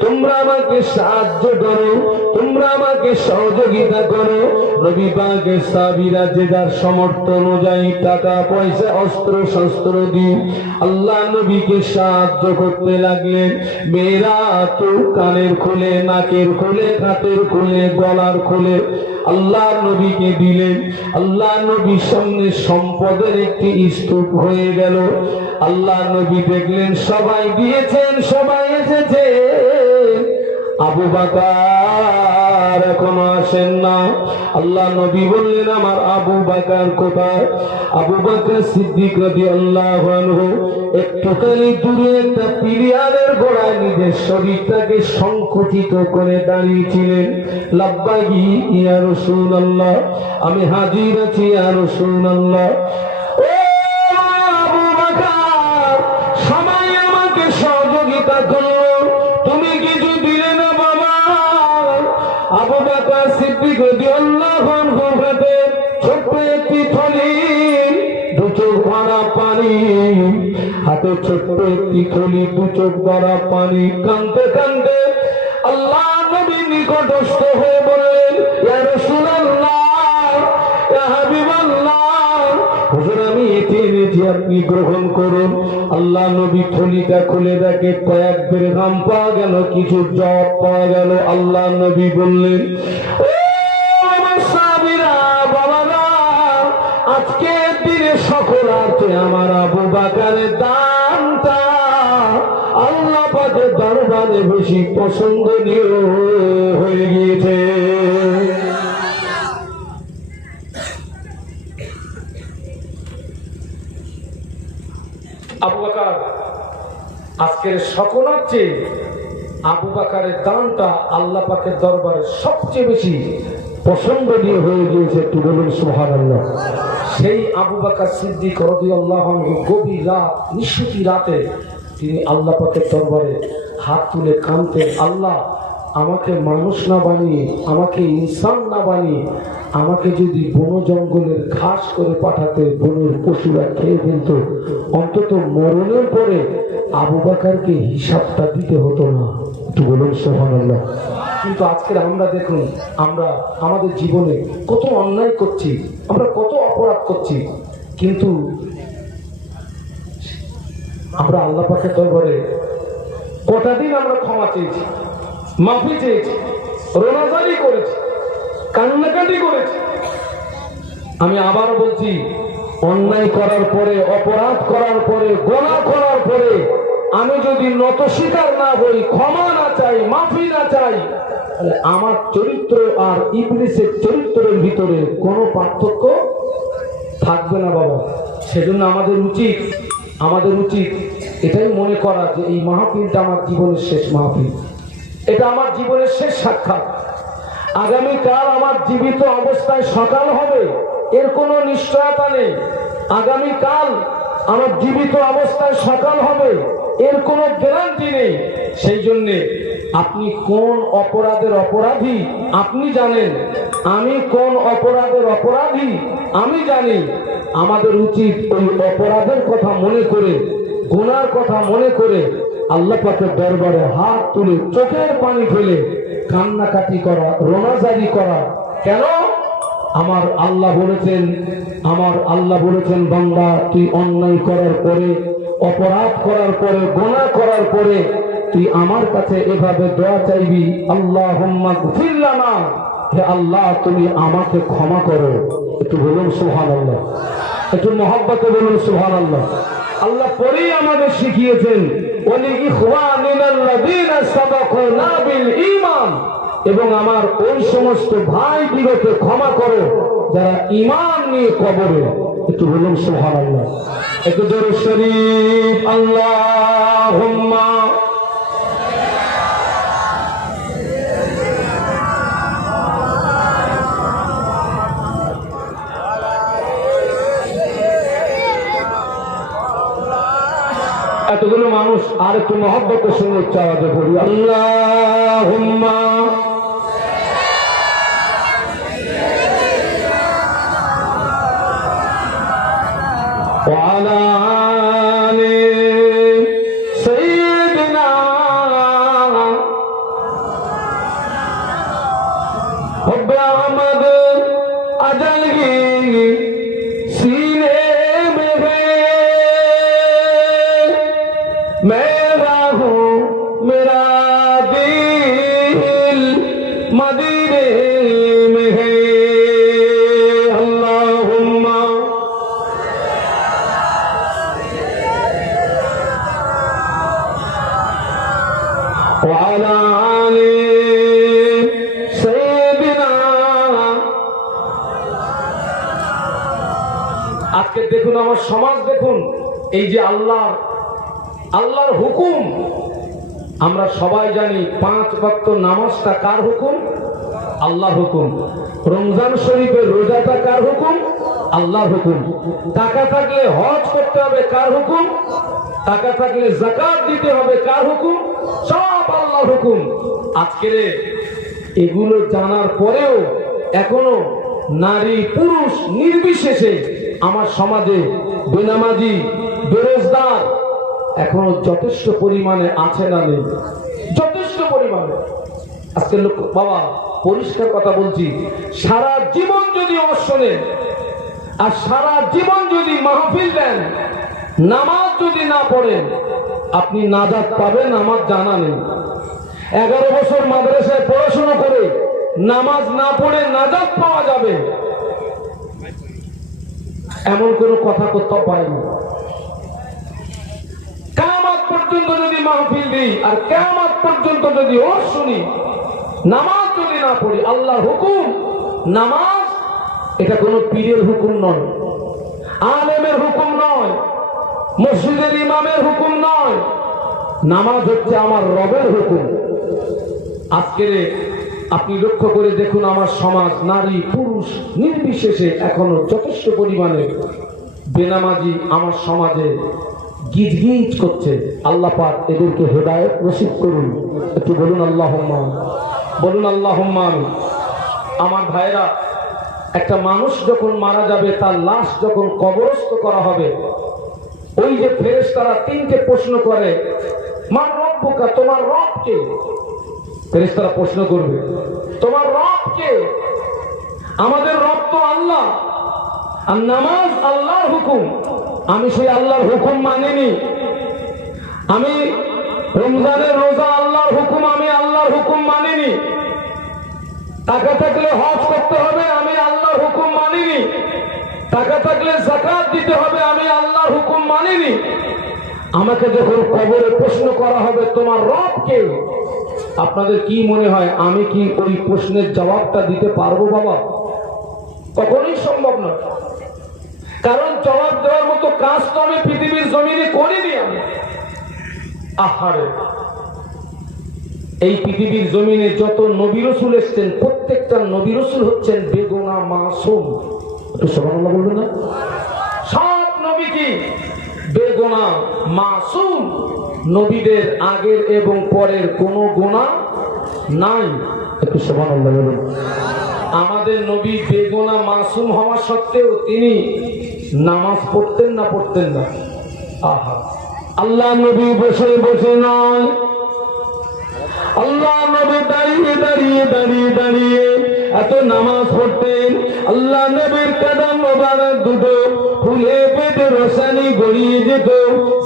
তোমরা আমাকে সাহায্য করো, তোমরা আমাকে সহযোগিতা করো। নবী পাকের সাহাবীরা যে যার সামর্থ্য অনুযায়ী টাকা পয়সা অস্ত্র শস্ত্র দিয়ে আল্লাহ নবীকে সাহায্য করতে লাগলেন। মেয়েরা তো কানের খুলে, নাকের খুলে, হাতের খুলে, গলার খুলে আল্লাহ নবীকে দিলেন। আল্লাহ নবীর সামনে সম্পদের একটি স্তূপ হয়ে গেল। আল্লাহ নবী দেখলেন সবাই দিয়েছেন, সবাই এসেছে, আবু বকর এখনো আসেন না। আল্লাহ নবী বললেন আমার আবু বকর কোথায়? আবু বকর সিদ্দিক রাদিয়াল্লাহু আনহু একটুখানি দূরে একটা পিলিয়ারের গোড়ায় নিজের শরীরটাকে সংকুচিত করে দাঁড়িয়েছিলেন। লাব্বাইহি ইয়া রাসূলুল্লাহ, আমি হাজির আছি ইয়া রাসূলুল্লাহ। ও আবু বকর, সবাই আমাকে সহযোগিতা করলো, তুমি কিছু দিলে না বাবা। আবু বকর সিদ্দিক রাদিয়াল্লাহু আনহু হাতে ছোট্ট একটি থলি, দু চোখ ভরা পানি, হাতে ছোট্ট একটি থলি, দু চোখ ভরা পানি, কাঁদতে কাঁদতে আল্লাহ নবীর নিকটস্থ হয়ে বললেন, ইয়া রাসূলুল্লাহ, ইয়া হাবিবাল্লাহ, হুজুর আমি এটি এনেছি, আপনি গ্রহণ করুন। আল্লাহ নবী থলিটা খুলে দেখে কয়েক দিরহাম পাওয়া গেল, কিছু জব পাওয়া গেল। আল্লাহ নবী বললেন, ও আমার আজকের দিনে সকল আছে আমার আবু বকরের দানটা আল্লাহ পাকের দরবারে বেশি পছন্দনীয় হয়ে গিয়েছে। আবু বকর আজকের সকলের চেয়ে আবু বকরের দানটা আল্লাহ পাকের দরবারে সবচেয়ে বেশি পছন্দনীয় হয়ে গিয়েছে। একটু বলুন সুবহানাল্লাহ। সেই আবু বকর সিদ্দিক রাদিয়াল্লাহু আনহু গভীর রাত নিশুতি রাতে তিনি আল্লাহ পাকের দরবারে হাত তুলে কাঁদতেন, আল্লাহ আমাকে মানুষ না বানিয়ে, আমাকে ইনসান না বানিয়ে, আমাকে যদি বন জঙ্গলের ঘাস করে পাঠাতে, বনের পশুরা খেয়ে ফেলত, অন্তত মরণের পরে আবু বকরকে হিসাবটা দিতে হতো না। একটু বলুন সুবহানাল্লাহ। কিন্তু আজকের আমরা দেখুন, আমরা আমাদের জীবনে কত অন্যায় করছি, আমরা কত অপরাধ করছি, কিন্তু আমরা আল্লাহ পাকের দরবারে কটা দিন আমরা ক্ষমা চেয়েছি, মাফি চেয়েছি, রোনাজারি করেছি, কান্নাকাটি করেছি। আমি আবার বলছি, অন্যায় করার পরে, অপরাধ করার পরে, গুনাহ করার পরে আমি যদি নত স্বীকার না হই, ক্ষমা না চাই, মাফি না চাই, তাহলে আমার চরিত্র আর ইবলিসের চরিত্রের ভিতরে কোনো পার্থক্য থাকবে না বাবা। সেজন্য আমাদের উচিত এটাই মনে করা যে এই মাহফিলটা আমার জীবনের শেষ মাহফিল, এটা আমার জীবনের শেষ সাক্ষাৎ। আগামীকাল আমার জীবিত অবস্থায় সকাল হবে এর কোনো নিশ্চয়তা নেই। আগামীকাল আমার জীবিত অবস্থায় সকাল হবে এর কোনো গ্যারান্টি নেই। সেই জন্যে আপনি কোন অপরাধের অপরাধী আপনি জানেন, আমি কোন অপরাধের অপরাধী আমি জানি। আমাদের উচিত ওই অপরাধের কথা মনে করে, গুনার কথা মনে করে আল্লাহ পাকের দরবারে হাত তুলে চোখের পানি ফেলে কান্নাকাটি করা, রোনাজারি করা। কেন? আমার আল্লাহ বলেছেন বান্দা, তুই অন্যায় করার পরে, অপরাধ করার পরে, গুনাহ করার পরে তুই আমার কাছে এভাবে দোয়া চাইবি, আল্লাহুম্মা গফির লানা, হে আল্লাহ তুমি আমাকে ক্ষমা করো। একটু বলুন সুবহানাল্লাহ, একটু মহব্বতে বলুন সুবহানাল্লাহ। আল্লাহ পরেই আমাদের শিখিয়েছেন, ওয়ালি ইখওয়ানিনাল্লাযীনা সাবাকুনা বিল ঈমান, এবং আমার ওই সমস্ত ভাই বিরোধে ক্ষমা করো যারা ঈমান নিয়ে কবরে। একটু বলুন সুবহানাল্লাহ। একটু দরুদ শরীফ, আল্লাহুম্মা এতগুলো মানুষ আর একটু মহব্বতের সঙ্গে উচ্চ আওয়াজে বলি, আল্লাহুম্মা ওয়া আলা আলি সাইয়্যিদিনা হুব্বে আহমদ আজল কি सीने में है, मेरा हूँ मेरा दिल मदीने में है। अल्लाहुम्मा वा अला आलि सय्यिदिना। আজকে দেখুন আমার সমাজ, দেখুন এই যে আল্লাহর হুকুম, আমরা সবাই জানি 5 ওয়াক্ত নামাজটা কার হুকুম? আল্লাহর হুকুম। রমজান শরীফের রোজাটা কার হুকুম? আল্লাহর হুকুম। টাকা থাকলে হজ করতে হবে, কার হুকুম? টাকা থাকলে যাকাত দিতে হবে, কার হুকুম? সব আল্লাহর হুকুম। আজকে এগুলো জানার পরেও এখনো নারী পুরুষ নির্বিশেষে আমার সমাজে বেনামাজি, বেরোজগার এখনো যথেষ্ট পরিমাণে আছে না নেই? যথেষ্ট পরিমাণে। আজকে লোক বাবা পরিষ্কার কথা বলছি, সারা জীবন যদি অবশ্য নেন আর সারা জীবন যদি মাহফিল দেন, নামাজ যদি না পড়েন, আপনি নাজাত পাবেন আমার জানা নেই। 11 বছর মাদ্রাসায় পড়াশোনা করে নামাজ না পড়ে নাজাত পাওয়া যাবে, এমন কোনো কথা কোথাও পাইনি। কিয়ামত পর্যন্ত যদি মাহফিল দিই আর কিয়ামত পর্যন্ত যদি ওর শুনি, নামাজ যদি না পড়ি, আল্লাহর হুকুম নামাজ, এটা কোনো পীরের হুকুম নয়, আলেমের হুকুম নয়, মসজিদের ইমামের হুকুম নয়, নামাজ হচ্ছে আমার রবের হুকুম। আজকে আপনি লক্ষ্য করে দেখুন, আমার সমাজ নারী পুরুষ নির্বিশেষে এখনো যথেষ্ট পরিমাণে বেনামাজি আমার সমাজে গিজ গিজ করছে। আল্লাহ পাক এদেরকে হেদায়েত নসিব করুন। একটু বলুন আল্লাহুম্মা, বলুন আল্লাহুম্মা আমিন। আমার ভাইরা, একটা মানুষ যখন মারা যাবে, তার লাশ যখন কবরস্থ করা হবে, ওই যে ফেরেশতারা তিনটে প্রশ্ন করে, মান রব্বুকা, তোমার রব কে? ফেরেশতারা প্রশ্ন করবে, তোমার রব কে? আমাদের রব তো আল্লাহ, আর নামাজ আল্লাহর হুকুম। আমি সেই আল্লাহর হুকুম মানিনি। আমি রমজানের রোজা আল্লাহর হুকুম, আমি আল্লাহর হুকুম মানিনি। টাকা থাকলে হজ করতে হবে, আমি আল্লাহর হুকুম মানিনি। টাকা থাকলে যাকাত দিতে হবে, আমি আল্লাহর হুকুম মানিনি। আমাকে যখন কবরে প্রশ্ন করা হবে, তোমার রব কে? আপনাদের কি মনে হয় আমি কি ওই প্রশ্নের জবাবটা দিতে পারবো বাবা? কখনোই সম্ভব না। কারণ জবাব দেওয়ার মতো কাজ তো আমি পৃথিবীর জমিনে করিনি। আমি আহারে, এই পৃথিবীর জমিনে যত নবী রাসূল এসেছেন, প্রত্যেকটা নবী রাসূল হচ্ছেন বেগুনাহ মাসুম। একটু সুবহানাল্লাহ বলবেন না? সব নবী কি বেগুনাহ মাসুম? নবীদের আগের এবং পরের কোনো গুনাহ নাই। একটু সুবহানাল্লাহ বলুন। আমাদের নবী বেগুনাহ মাসুম হওয়া সত্ত্বেও তিনি নামাজ পড়তেন না পড়তেন না? আহা, আল্লাহ নবী বসে বসে নয়, আল্লাহ নবী দাঁড়িয়ে দাঁড়িয়ে দাঁড়িয়ে দাঁড়িয়ে এত নামাজ পড়তেন। আল্লাহ নবীর কদম মোবারক দুটো ফুলে পেটে রসানি গড়িয়ে যেত।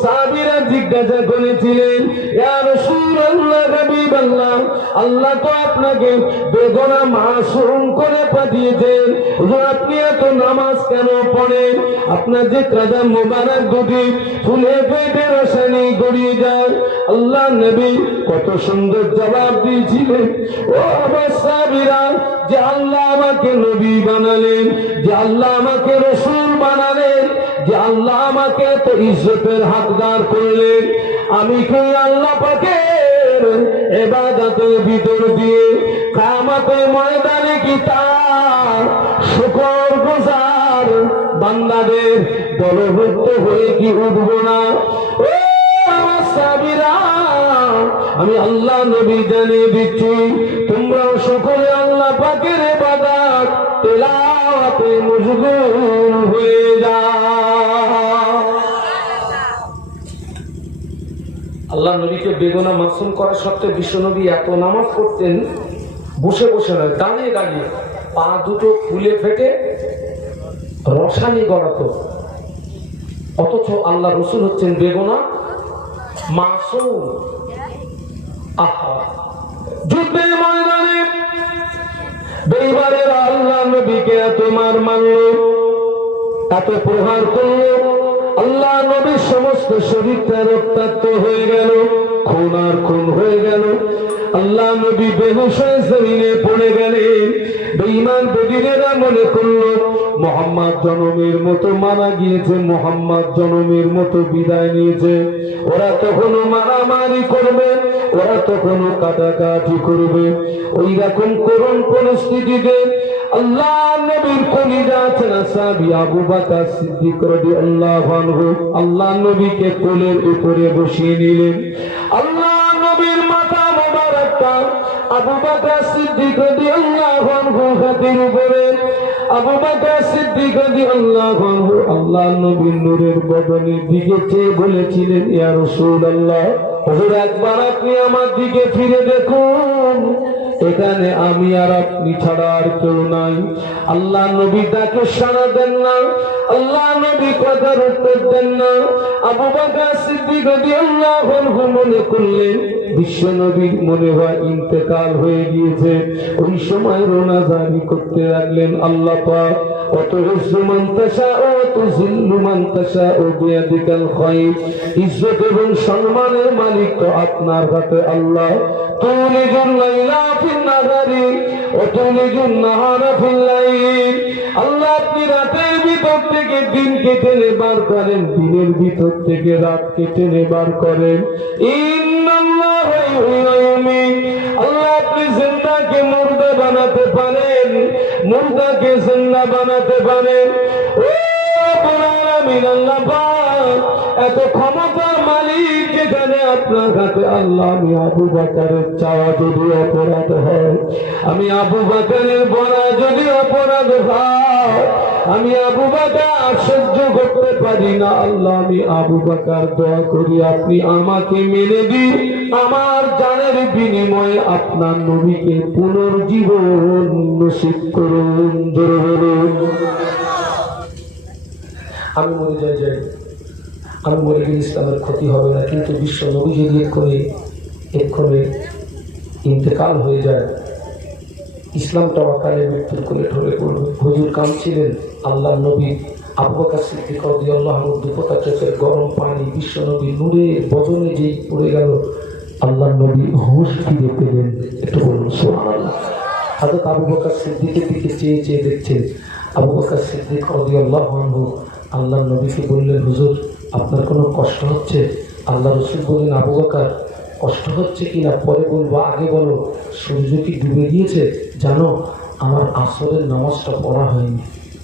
সাহাবীরা জিজ্ঞাসা করেছিলেন, ইয়া রাসূলুল্লাহ, হাবিবাল্লাহ, আল্লাহ তো আপনাকে বেগুনাহ মাসুম করে পাঠিয়েছেন, হুজুর আপনি এত নামাজ কেন পড়েন? আপনার যে কদম মোবারক দুটি ফুলে পেটে রসানি গড়িয়ে যায়। আল্লাহ নবী কত সুন্দর জবাব দিয়েছিলেন, ও আমার সাহাবীরা, যে আল্লাহ আমাকে নবী বানালেন, যে আল্লাহ আমাকে রাসূল বানালেন, যে আল্লাহ আমাকে এত ইজ্জতের হকদার করলেন, আমি কি আল্লাহ পাকের ইবাদতের ভিতর দিয়ে কিয়ামতের ময়দানে কি তার শুকরগুজার বান্দাদের দলভুক্ত হয়ে কি উঠবো না? ও আমার সাহাবীরা, আমি আল্লাহ নবী জানিয়ে দিচ্ছি, তোমরাও সকলে আল্লাহ পাকের ইবাদত তেলাওয়াতে মশগুল হয়ে যাও। আল্লাহ নবীকে বেগুনাহ মাসুম করা সত্ত্বেও বিশ্বনবী এত নামাজ পড়তেন, বসে বসে নয়, দাঁড়িয়ে দাঁড়িয়ে। পা দুটো ফুলে ফেটে রসানি গড়াতো, অথচ আল্লাহ রাসূল হচ্ছেন বেগুনাহ মাসুম। আহা, যুদ্ধের ময়দানে বেইমানেরা আল্লাহ নবীকে এত মার মারল, এত প্রহার করল, আল্লাহ নবীর সমস্ত শরীরটা রক্তাক্ত হয়ে গেল, খুন আর খুন হয়ে গেল। আল্লাহ নবী বেহুশ হয়ে জমিনে পড়ে গেলেন। বেঈমান বেদিনেরা মনে করল মুহাম্মদ জনমের মতো মারা গিয়েছে, মুহাম্মদ জনমের মতো বিদায় নিয়েছে। ওরা তখনও মারামারি করবে, ওরা তখনও কাটাকাটি করবে। ওই রকম করুণ পরিস্থিতিতে আল্লাহ নবীর কলিজা আছেন সাহাবী আবু বকর সিদ্দিক রাদিয়াল্লাহু আনহু আল্লাহ নবীকে কোলের উপরে বসিয়ে নিলেন। আল্লাহ নবীর মাথা মোবারকটা আবু বকর সিদ্দিক রাদিয়াল্লাহু আনহু হাতের উপরে। আবু বকর সিদ্দিক রাদিয়াল্লাহু আনহু আল্লাহ নবীর নূরের বদনের দিকে চেয়ে বলেছিলেন, ইয়া রাসূলুল্লাহ, হুজুর একবার আপনি আমার দিকে ফিরে দেখুন, এখানে আমি আর আপনি ছাড়া আর কেউ নাই। আল্লাহ নবী তাকে সাড়া দেন না, আল্লাহ নবী কথার উত্তর দেন না। আবু বকর সিদ্দিক রাদিয়াল্লাহু আনহু মনে করলেন বিশ্ব নবীর মনে হয় ইন্তেকাল হয়ে গিয়েছে। ওই সময় রোনাজারি করতে লাগলেন, আল্লাহ পাক অতুযিল্লু মান তাশাউ ওয়া তুযিল্লু মান তাশাউ বিয়াদিকাল খায়র। ইজ্জত এবং সম্মানের মালিক তো আপনার হাতে আল্লাহ। তুলিজুল লাইলা ফিন নাহারি ওয়া তুলিজুন নাহারা ফিল লাইল। আল্লাহ আপনি রাতের ভিতর থেকে দিনকে টেনে বার করেন, দিনের ভিতর থেকে রাতকে টেনে বার করেন। ইন্নাল্লাহু ইউহয়ী ওয়া ইউমীত। আল্লাহ আপনি জিন্দাকে মুর্দা বানাতে পারেন, মুর্দাকে জিন্দা বানাতে পারেন। ও রব্বুল আলামিন, আল্লাহ পাক এত ক্ষমতার মালিক যেখানে আপনার হাতে আল্লাহ। আমি আবু বকরের চাওয়া যদি অপরাধ হয়, আমি আবু বকরের বলা যদি অপরাধ হয়, আমি আবু বকর সহ্য করতে পারি না আল্লাহ। আমি আবু বকর দোয়া করি আপনি আমাকে মেনে দিন, আমার জানের বিনিময়ে আপনার নবীকে পুনর্জীবন নসিব করুন। জোরে বলুন। আমি মরে যাই, আমি মরে গেলে ইসলামের ক্ষতি হবে না, কিন্তু বিশ্ব নবী যদি এক্ষণে ইন্তেকাল হয়ে যায়, ইসলামটা অকালে মৃত্যুর করে ঢলে পড়বে। হুজুর কাঁদছিলেন, আল্লাহ নবী আবু বকর সিদ্দিক রাদিয়াল্লাহু আনহু দুপোটা চোখের গরম পানি বিশ্ব নবী নূরের বদনে যেই পড়ে গেল, আল্লাহ নবী হুঁশ ফিরে পেলেন। একটু বলুন সুবহানাল্লাহ। হযরত আবু বকর সিদ্দিকের দিকে চেয়ে চেয়ে দেখছেন। আবু বকর সিদ্দিক রাদিয়াল্লাহু আনহু আল্লাহ নবীকে বললেন, হুজুর আপনার কোনো কষ্ট হচ্ছে? আল্লাহ রাসূল বললেন, আবু বকর কষ্ট হচ্ছে কিনা পরে বলবো, আগে বলো সূর্য কি ডুবে গিয়েছে? জানো আমার আসরের নামাজটা পড়া হয়নি।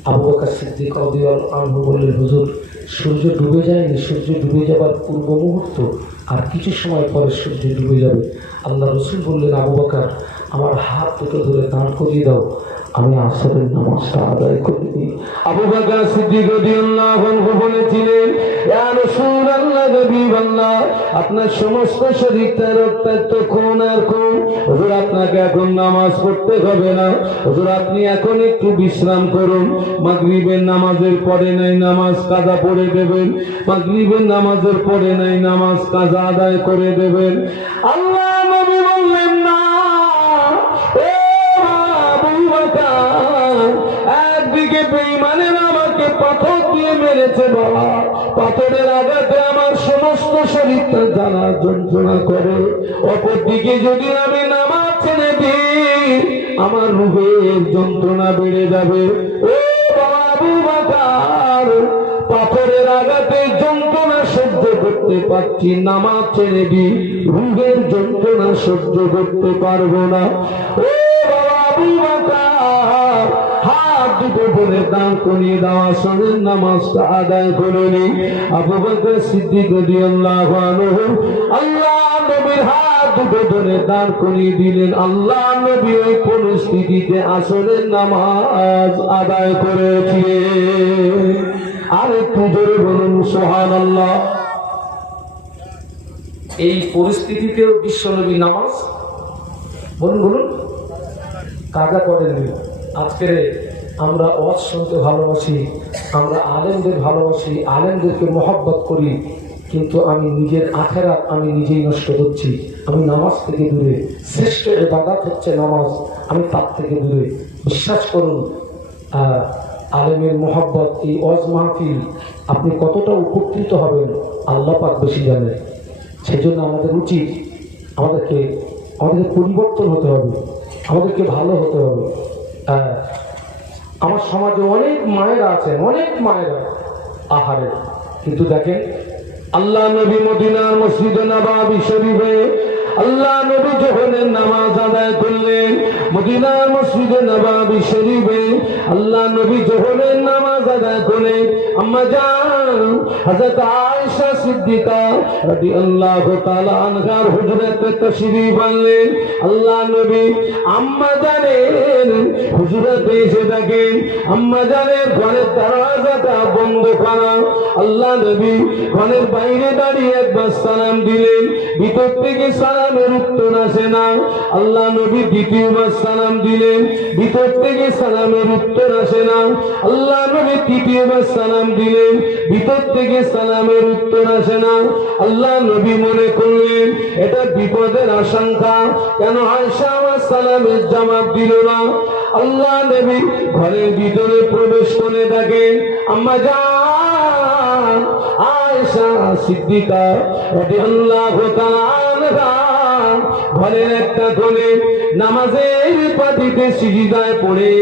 আবু বকর সিদ্দিক রাদিয়াল্লাহু আনহু বললেন, হুজুর সূর্য ডুবে যায়নি, সূর্য ডুবে যাবার পূর্ব মুহূর্ত, আর কিছু সময় পরে সূর্য ডুবে যাবে। আল্লাহ রাসূল বললেন, আবু বকর আমার হাত দুটো ধরে দাঁড় করিয়ে দাও, আমি আসরের নামাজটা আদায় করে দিই। আবু বকর সিদ্দিক রাদিয়াল্লাহু আনহু বলেছিলেন, ইয়া রাসূলুল্লাহ, হাবিবাল্লাহ, আপনার সমস্ত শরীরটা রক্তাক্ত, খুন আর খুন। হুজুর আপনাকে এখন নামাজ পড়তে হবে না, হুজুর আপনি এখন একটু বিশ্রাম করুন। মাগরিবের নামাজের পরে নাই নামাজ কাজা পড়ে দেবেন, মাগরিবের নামাজের পরে নাই নামাজ কাজা আদায় করে দেবেন। আল্লাহ নবী বললেন, না একদিকে বেঈমানের আমাকে পাথর দিয়ে মেরেছে বাবা, পাথরের আঘাতে আমার সমস্ত শরীরটা জ্বালা যন্ত্রণা করে, অপরদিকে যদি আমি নামাজ ছেড়ে দিই আমার রূহের যন্ত্রণা বেড়ে যাবে। ও বাবা আবু বকর, পাথরের আঘাতে যন্ত্রণা সহ্য করতে পারছি, নামাজ ছেড়ে দিই রূহের যন্ত্রণা সহ্য করতে পারবো না। ও বাবা আবু বকর, হাত দুটো ধরে দাঁড় করিয়ে দেওয়া আসরের নামাজটা আদায় করে নি। আবু বকর সিদ্দিক রাদিয়াল্লাহু আনহু আল্লাহ নবীর হাত দুটো ধরে দাঁড় করিয়ে দিলেন। আল্লাহ নবী ওই পরিস্থিতিতে আসরের নামাজ আদায় করেছে। আর একটু জোরে বলুন সুবহানাল্লাহ। এই পরিস্থিতিতেও বিশ্বনবী নামাজ বলুন কাজা করেননি। আজকে আমরা ওয়াজ শুনতে ভালোবাসি, আমরা আলেমদের ভালোবাসি, আলেমদেরকে মহব্বত করি, কিন্তু আমি নিজের আখেরাত আমি নিজেই নষ্ট করছি। আমি নামাজ থেকে দূরে, শ্রেষ্ঠ ইবাদত হচ্ছে নামাজ, আমি তার থেকে দূরে। বিশ্বাস করুন, আলেমের মহব্বত, এই ওয়াজ মাহফিল আপনি কতটা উপকৃত হবেন আল্লাহ পাক বেশি জানেন। সেজন্য আমাদের উচিত, আমাদেরকে পরিবর্তন হতে হবে, আমাদেরকে ভালো হতে হবে। আমার সমাজে অনেক মায়েরা আছেন, অনেক মায়েরা আহারে, কিন্তু দেখেন আল্লাহ নবী মদিনার মসজিদে নববী শরীফে আল্লাহ নবী যখন নামাজ আদায় করলেন, মদিনার মসজিদে নববী শরীফে আল্লাহ নবী যখন নামাজ আদায় করলেন, আম্মা জান হযরত আয়েশা সিদ্দিকা রাদিয়াল্লাহু তাআলা আনহার হুজরাতে তাশরীফ আনলেন। আল্লাহ নবী আম্মা জানের হুজরাতে এসে থাকেন, আম্মা জানের ঘরের দরজাটা বন্ধ করা। আল্লাহ নবী ঘরের বাইরে দাঁড়িয়ে একবার সালাম দিলেন, ভিতর থেকে সালাম সালামের উত্তর আসে না। আল্লাহ নবী দ্বিতীয়বার সালাম দিলেন, ভিতর থেকে সালামের উত্তর আসে না। আল্লাহ নবী তৃতীয়বার সালাম দিলেন, ভিতর থেকে সালামের উত্তর আসে না। আল্লাহ নবী মনে করলেন এটা বিপদের আশঙ্কা, কেন আয়েশা আমার সালামের জবাব দিল না। আল্লাহ নবী ঘরের ভিতরে প্রবেশ করে ডাকেন, আম্মা জান আয়েশা সিদ্দিকা রাদিয়াল্লাহু তাআলা আনহা ঘরের একটা কোণে নামাজের পাটিতে সিজদায় পড়ে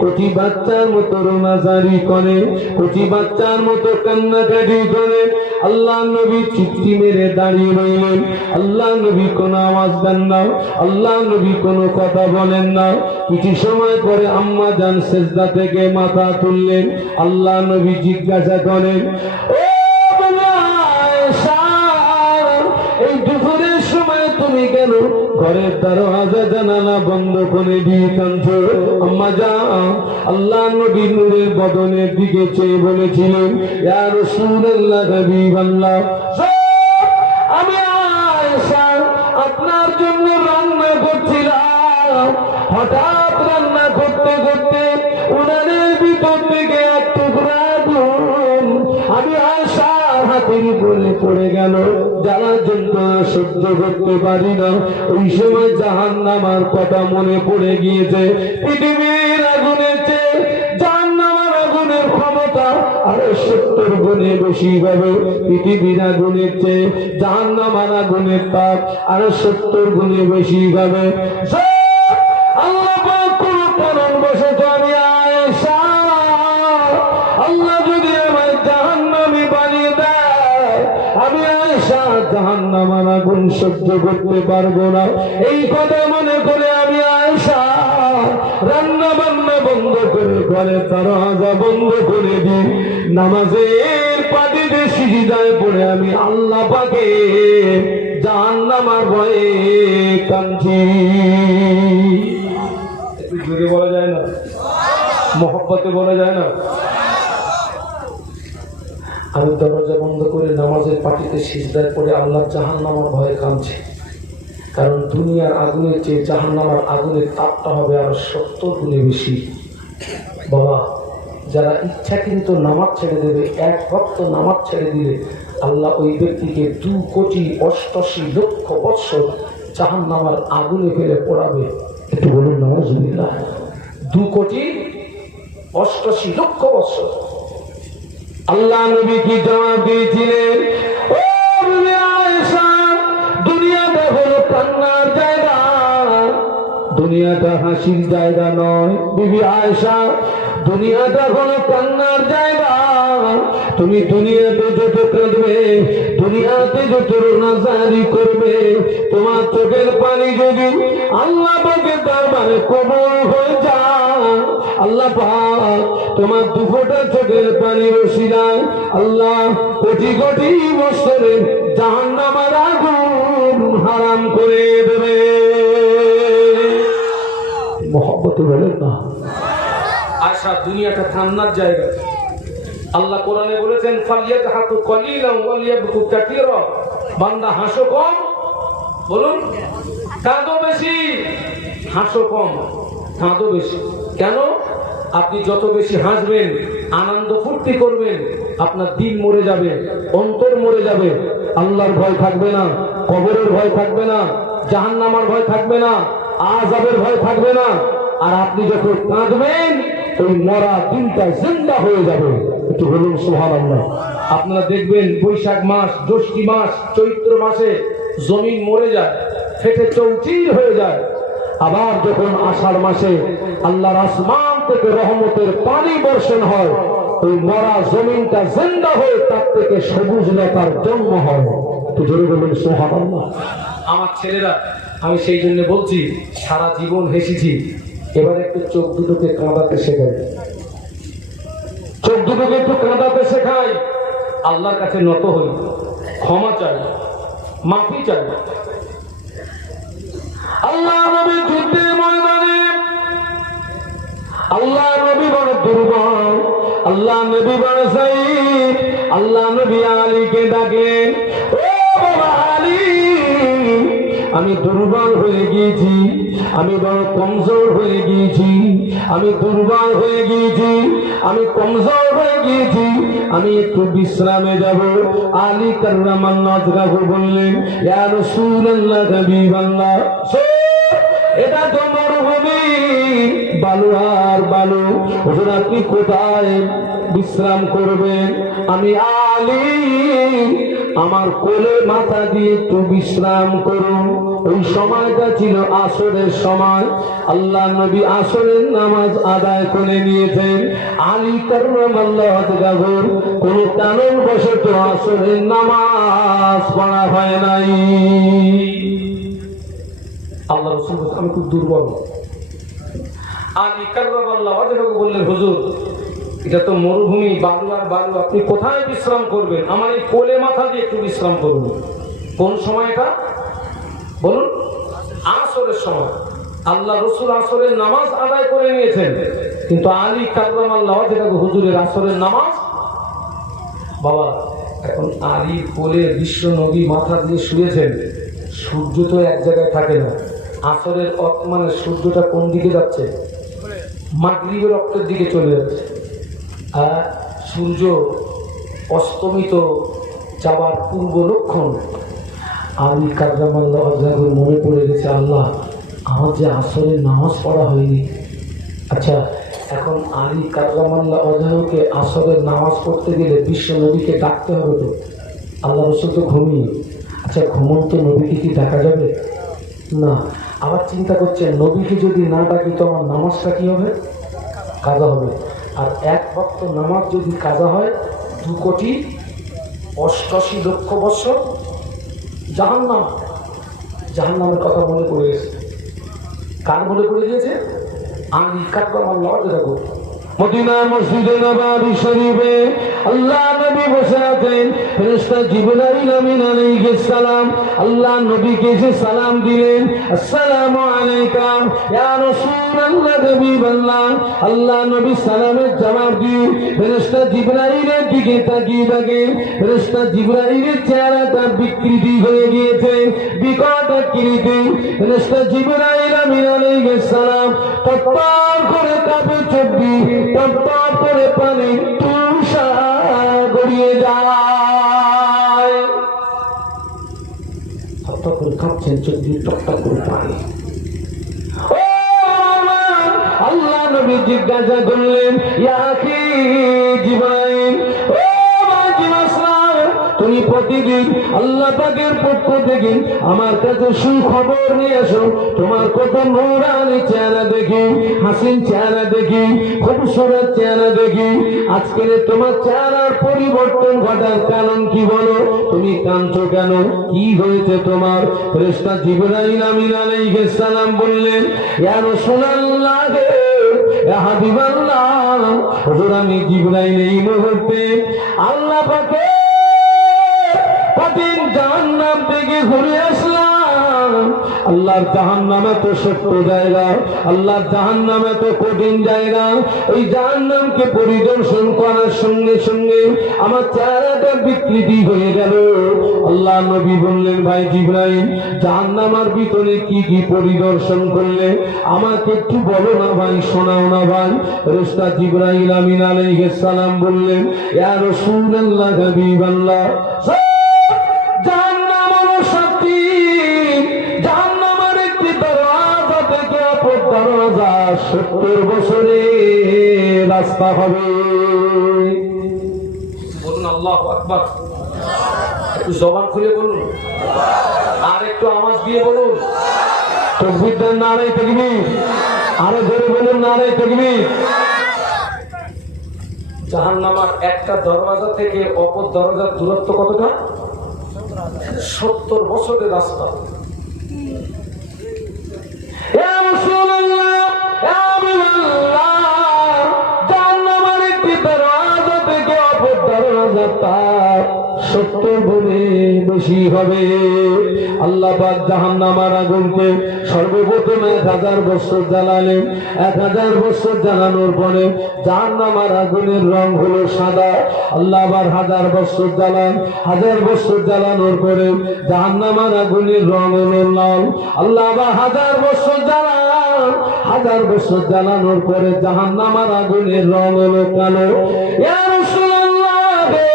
কচি বাচ্চার মতো রোনাজারি করে, কচি বাচ্চার মতো কান্নাকাটি করে। আল্লাহ নবী চুপটি মেরে দাঁড়িয়ে রইলেন। আল্লাহ নবী কোনো আওয়াজ দেন না, আল্লাহ নবী কোনো কথা বলেন না। কিছু সময় পরে আম্মা জান সেজদা থেকে মাথা তুললেন। আল্লাহ নবী জিজ্ঞাসা করেন, ও এই দুপুরের সময় তুমি কেন ঘরের দরওয়াজা জানালা বন্ধ করে দিয়ে কাঁদছো? আম্মা জান আল্লাহ নবী নূরের বদনের দিকে চেয়ে বলেছিলেন, ইয়া রাসূলুল্লাহ হাবিবাল্লাহ, আমি আয়েশা আপনার জন্য রান্না করছিলাম, হঠাৎ রান্না করতে করতে উনানের ভিতর থেকে এক টুকরা আগুন আমি আয়েশার হাতের উপরে পড়ে গেল। জ্বালার যন্ত্রণা সহ্য করতে পারি না। ওই সময় জাহান্নামের কথা মনে পড়ে গিয়েছে। পৃথিবীর আগুনের চেয়ে জাহান্নামের আগুনের ক্ষমতা আরো 70 গুণে বেশি হবে। পৃথিবীর আগুনের চেয়ে জাহান্নামের আগুনের তাপ আরো 70 গুণে বেশি হবে। আল্লাহ পাক কোন কারণ বশত আমি আয়েশা, আল্লাহ যদি আমায় জাহান্নামী বানিয়ে দেয়, আমি আয়েশা জাহান্নামের আগুন সহ্য করতে পারবো না। এই কথা মনে করে আমি আয়েশা রান্না বান্না বন্ধ করে ঘরের দরজা বন্ধ করে দিই, নামাজের পাটিতে সিজদায় পড়ে আমি আল্লাহ পাকে জাহান্নামের ভয়ে কাঁদছি। একটু জোরে বলা যায় না? মহব্বতে বলা যায় না? আমি দরজা বন্ধ করে নামাজের পাটিতে সিজদায় পড়ে আল্লাহ জাহান্নামের ভয়ে কাঁদছি। কারণ দুনিয়ার আগুনের চেয়ে জাহান্নামের আগুনের তাপটা হবে আরো 70 গুণে বেশি। বাবা, যারা ইচ্ছা কিন্তু নামাজ ছেড়ে দেবে, এক ভক্ত নামাজ ছেড়ে দিলে আল্লাহ ওই ব্যক্তিকে 2,88,00,000 বৎসর জাহান্নামের আগুনে ফেলে পোড়াবে। একটু বলুন নাউজুবিল্লাহ। 2,88,00,000 বৎসর। আল্লাহ নবী কি জবাব দিয়েছিলেন? ও বিবি আয়েশা, দুনিয়াটা হলো কান্নার জায়গা, দুনিয়াটা হাসির জায়গা নয়। বিবি আয়েশা, দুনিয়াটা হলো কান্নার জায়গা। তুমি দুনিয়াতে যত কাঁদবে, দুনিয়াতে যত রোনাজারি করবে, তোমার চোখের পানি যদি আল্লাহ পাকের দরবারে কবুল হয়ে যায়, আল্লাহ পাক তোমার দুফোঁটা চোখের পানি রসিলায় আল্লাহ কোটি কোটি বছরের জাহান্নামের আগুন হারাম করে দেবে। মহব্বতে বলেন না? আশা দুনিয়াটা কান্নার জায়গা। আল্লাহ কোরআনে বলেছেন, ফালিয়াযহাকু কলিলান ওয়ালিয়াবকু কাসীরা। বান্দা হাসো কম, বলুন কাঁদো বেশি। হাসো কম, কাঁদো বেশি। কেন? আপনি যত বেশি হাসবেন, আনন্দ ফুর্তি করবেন, আপনার দিল মরে যাবে, অন্তর মরে যাবে। আল্লাহর ভয় থাকবে না, কবরের ভয় থাকবে না, জাহান্নামের ভয় থাকবে না, আযাবের ভয় থাকবে না। আর আপনি যখন কাঁদবেন, ওই মরা দিনটা জিন্দা হয়ে যাবে। একটু বলুন সুবহানাল্লাহ। আপনারা দেখবেন বৈশাখ মাস, জ্যৈষ্ঠী মাস, চৈত্র মাসে জমিন মরে যায়, ফেটে চৌচির হয়ে যায়। আবার যখন আষাঢ় মাসে আল্লাহর আসমান থেকে রহমতের পানি বর্ষণ হয়, ওই মরা জমিনটা জিন্দা হয়ে তার থেকে সবুজ লতার জন্ম হয়। একটু জোরে বলুন সুবহানাল্লাহ। আমার ছেলেরা, আমি সেই জন্য বলছি, সারা জীবন হেসেছি, এবার একটু চোখ দুটোকে কাঁদাতে শেখাই, চোখ দুটোকে একটু কাঁদাতে শেখাই। আল্লাহর কাছে নত হই, ক্ষমা চাই, মাফি চাই। আল্লাহ নবী যুদ্ধের ময়দানে, আল্লাহ নবী বড় দুর্বল, আল্লাহ নবী বড় শহীদ। আল্লাহ নবী আলীকে ডাকেন, ও বাবা আলী, আমি দুর্বল হয়ে গিয়েছি, আমি বড় কমজোর হয়ে গিয়েছি, আমি দুর্বল হয়ে গিয়েছি, আমি কমজোর হয়ে গিয়েছি, আমি একটু বিশ্রামে যাব। আলী কাররামাল্লাহু ওয়াজহাহু বললেন, ইয়া রাসূলুল্লাহ, হাবিবাল্লাহ, এটা তো মরুভূমি, বালু আর বালু, হুজুর আপনি কোথায় বিশ্রাম করবেন? আমি আলী, আমার কোলে মাথা দিয়ে একটু বিশ্রাম করুন। ওই সময়টা ছিল আসরের সময়। আল্লাহ নবী আসরের নামাজ আদায় করে নিয়েছেন। আলী কাররামাল্লাহু ওয়াজহাহু কোন কারণবশত আসরের নামাজ পড়া হয় নাই। আল্লাহ রাসূল বলেন, আমি খুব দুর্বল। আলী কাররামাল্লাহু ওয়াজহাহু বললেন, হুজুর এটা তো মরুভূমি, বালু আর বালু, আপনি কোথায় বিশ্রাম করবেন? আমার এই কোলে মাথা দিয়ে একটু বিশ্রাম করুন। কোন সময়টা বলুন? আসরের সময়। আল্লাহ রাসূল আসরের নামাজ আদায় করে নিয়েছেন, কিন্তু আলী কাররামাল্লাহু ওয়াজহাহু হুজুরের আসরের নামাজ। বাবা, এখন আলীর কোলে বিশ্ব নবী মাথা দিয়ে শুয়েছেন। সূর্য তো এক জায়গায় থাকে না। আসরের মানে সূর্যটা কোন দিকে যাচ্ছে? মাগরিবের অক্ষের দিকে চলে যাচ্ছে। আর সূর্য অস্তমিত যাওয়ার পূর্ব লক্ষণ। আলী কাররামাল্লাহু ওয়াজহাহু মনে পড়ে গেছে, আল্লাহ আমার যে আসরের নামাজ পড়া হয়নি। আচ্ছা, এখন আলী কাররামাল্লাহু ওয়াজহাহুকে আসরের নামাজ পড়তে গেলে বিশ্ব নবীকে ডাকতে হবে তো। আল্লাহ রাসূল তো ঘুমিয়ে। আচ্ছা, ঘুমন্ত নবীকে কি ডাকা যাবে? না। আবার চিন্তা করছেন, নবীকে যদি না ডাকি তো আমার নামাজটা কি হবে? কাজা হবে। আর এক ওয়াক্ত নামাজ যদি কাজা হয় 2,88,00,000 বছর জাহান্নাম। জাহান্নামের কথা মনে পড়ে গেছে। কার মনে পড়ে গিয়েছে? আলী কাররামাল্লাহু ওয়াজহাহু। মদিনার মসজিদে নববী শরীফে আল্লাহ নবী বসে আছেন। ফেরেশতা জিবরাইল আমিন আলাইহিস সালাম আল্লাহ নবীকে এসে সালাম দিলেন, আসসালামু আলাইকা ইয়া রাসূলুল্লাহ, হাবিবাল্লাহ। আল্লাহ নবী সালামের জবাব দিয়ে ফেরেশতা জিবরাইলের দিকে তাকিয়ে থাকেন। ফেরেশতা জিবরাইলের চেহারাটা বিকৃতি হয়ে গিয়েছে, বিকট আকৃতি। ফেরেশতা জিবরাইল আমিন আলাইহিস সালাম তৎপর করে কাঁপে চোখে, টপ করে পানি তুষার গড়িয়ে যায়। টপ করে কাঁপছেন, চোখ দিয়ে টপ করে পানি। আল্লাহ নবী জিজ্ঞাসা করলেন, ইয়া আখি জিবরাইল, ও মাঝি মাসলাম, তুমি প্রতিদিন আল্লাহ পাকের পক্ষ থেকে আমার কাছে সুখবর নিয়ে আসো। তোমার কত নূরানি চেহারা দেখি, হাসিন চেহারা দেখি, খুবসুরত চেহারা দেখি। আজকের তোমার চেহারার পরিবর্তন ঘটার কারণ কি বলো? তুমি কাঁদছো কেন? কি হয়েছে তোমার? ফেরেশতা জিবরাইল আমিন আলাইহিস সালাম বললেন, ইয়া রাসূলুল্লাহ, ইয়া হাবিবাল্লাহ, হুজুর আমি জিবরাইল এই মুহূর্তে আল্লাহ পাকের কঠিন জাহান্নাম থেকে ঘুরে আসলাম। আল্লাহর জাহান্নাম এত সত্য জায়গা, আল্লাহর জাহান্নাম এত কঠিন জায়গা। ওই জাহান্নামকে পরিদর্শন করার সঙ্গে সঙ্গে আমার চেহারাটা বিকৃতি হয়ে গেল। আল্লাহ নবী বললেন, ভাই জিবরাইল, জাহান্নামের ভিতরে কি কি পরিদর্শন করলে আমাকে একটু বলো না ভাই, শোনাও না ভাই। ফেরেশতা জিবরাইল আমিন আলাইহিস সালাম বললেন, ইয়া রাসূলুল্লাহ, হাবিবাল্লাহ, জাহান্নামের একটি দরজা থেকে অপর দরজা 70 বছরের রাস্তা হবে। বলুন আল্লাহু আকবার। একটু জবান খুলে বলুন, আর একটু আওয়াজ দিয়ে বলুন। তাকবীর দেন, নারে তাকবীর। আরো জোরে বলুন, নারে তাকবীর। জাহান্নামের একটা দরজা থেকে অপর দরজার দূরত্ব কতটা? 70 বছরের রাস্তা। ইয়া রাসূলুল্লাহ, ইয়া হাবিবাল্লাহ, জাহান্নামের একটি দরজা থেকে অপর দরজা তাপ 70 গুণে বেশি হবে। আল্লাহ পাক জাহান্নামের আগুনকে সর্বপ্রথম 1000 বছর জ্বালালেন। 1000 বছর জ্বালানোর পরে জাহান্নামের আগুনের রং হলো সাদা। আল্লাহ আবার 1000 বছর জ্বালান। 1000 বছর জ্বালানোর পরে জাহান্নামের আগুনের রং হলো লাল। আল্লাহ আবার 1000 বছর জ্বালান। 1000 বছর জ্বালানোর পরে জাহান্নামের আগুনের রং হলো কালো। ইয়া রাসূলুল্লাহ হে,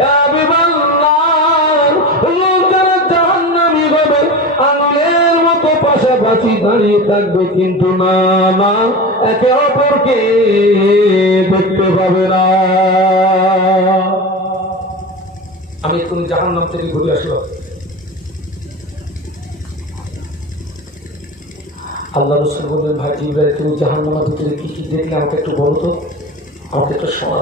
ইয়া হাবিবাল্লাহ, হুজুর যারা জাহান্নামী হবে আগুনের মতো পাশাপাশি দাঁড়িয়ে থাকবে, কিন্তু না না, একে অপরকে দেখতে পাবে না। আমি তুমি জাহান্নাম থেকে ঘুরে আসলাম। আল্লাহ রসুল বললেন, ভাই জিবরাইল, তুমি জাহান্নামের ভিতরে কি কি দেখলে আমাকে একটু বলো তো, আমাকে একটু শোনা।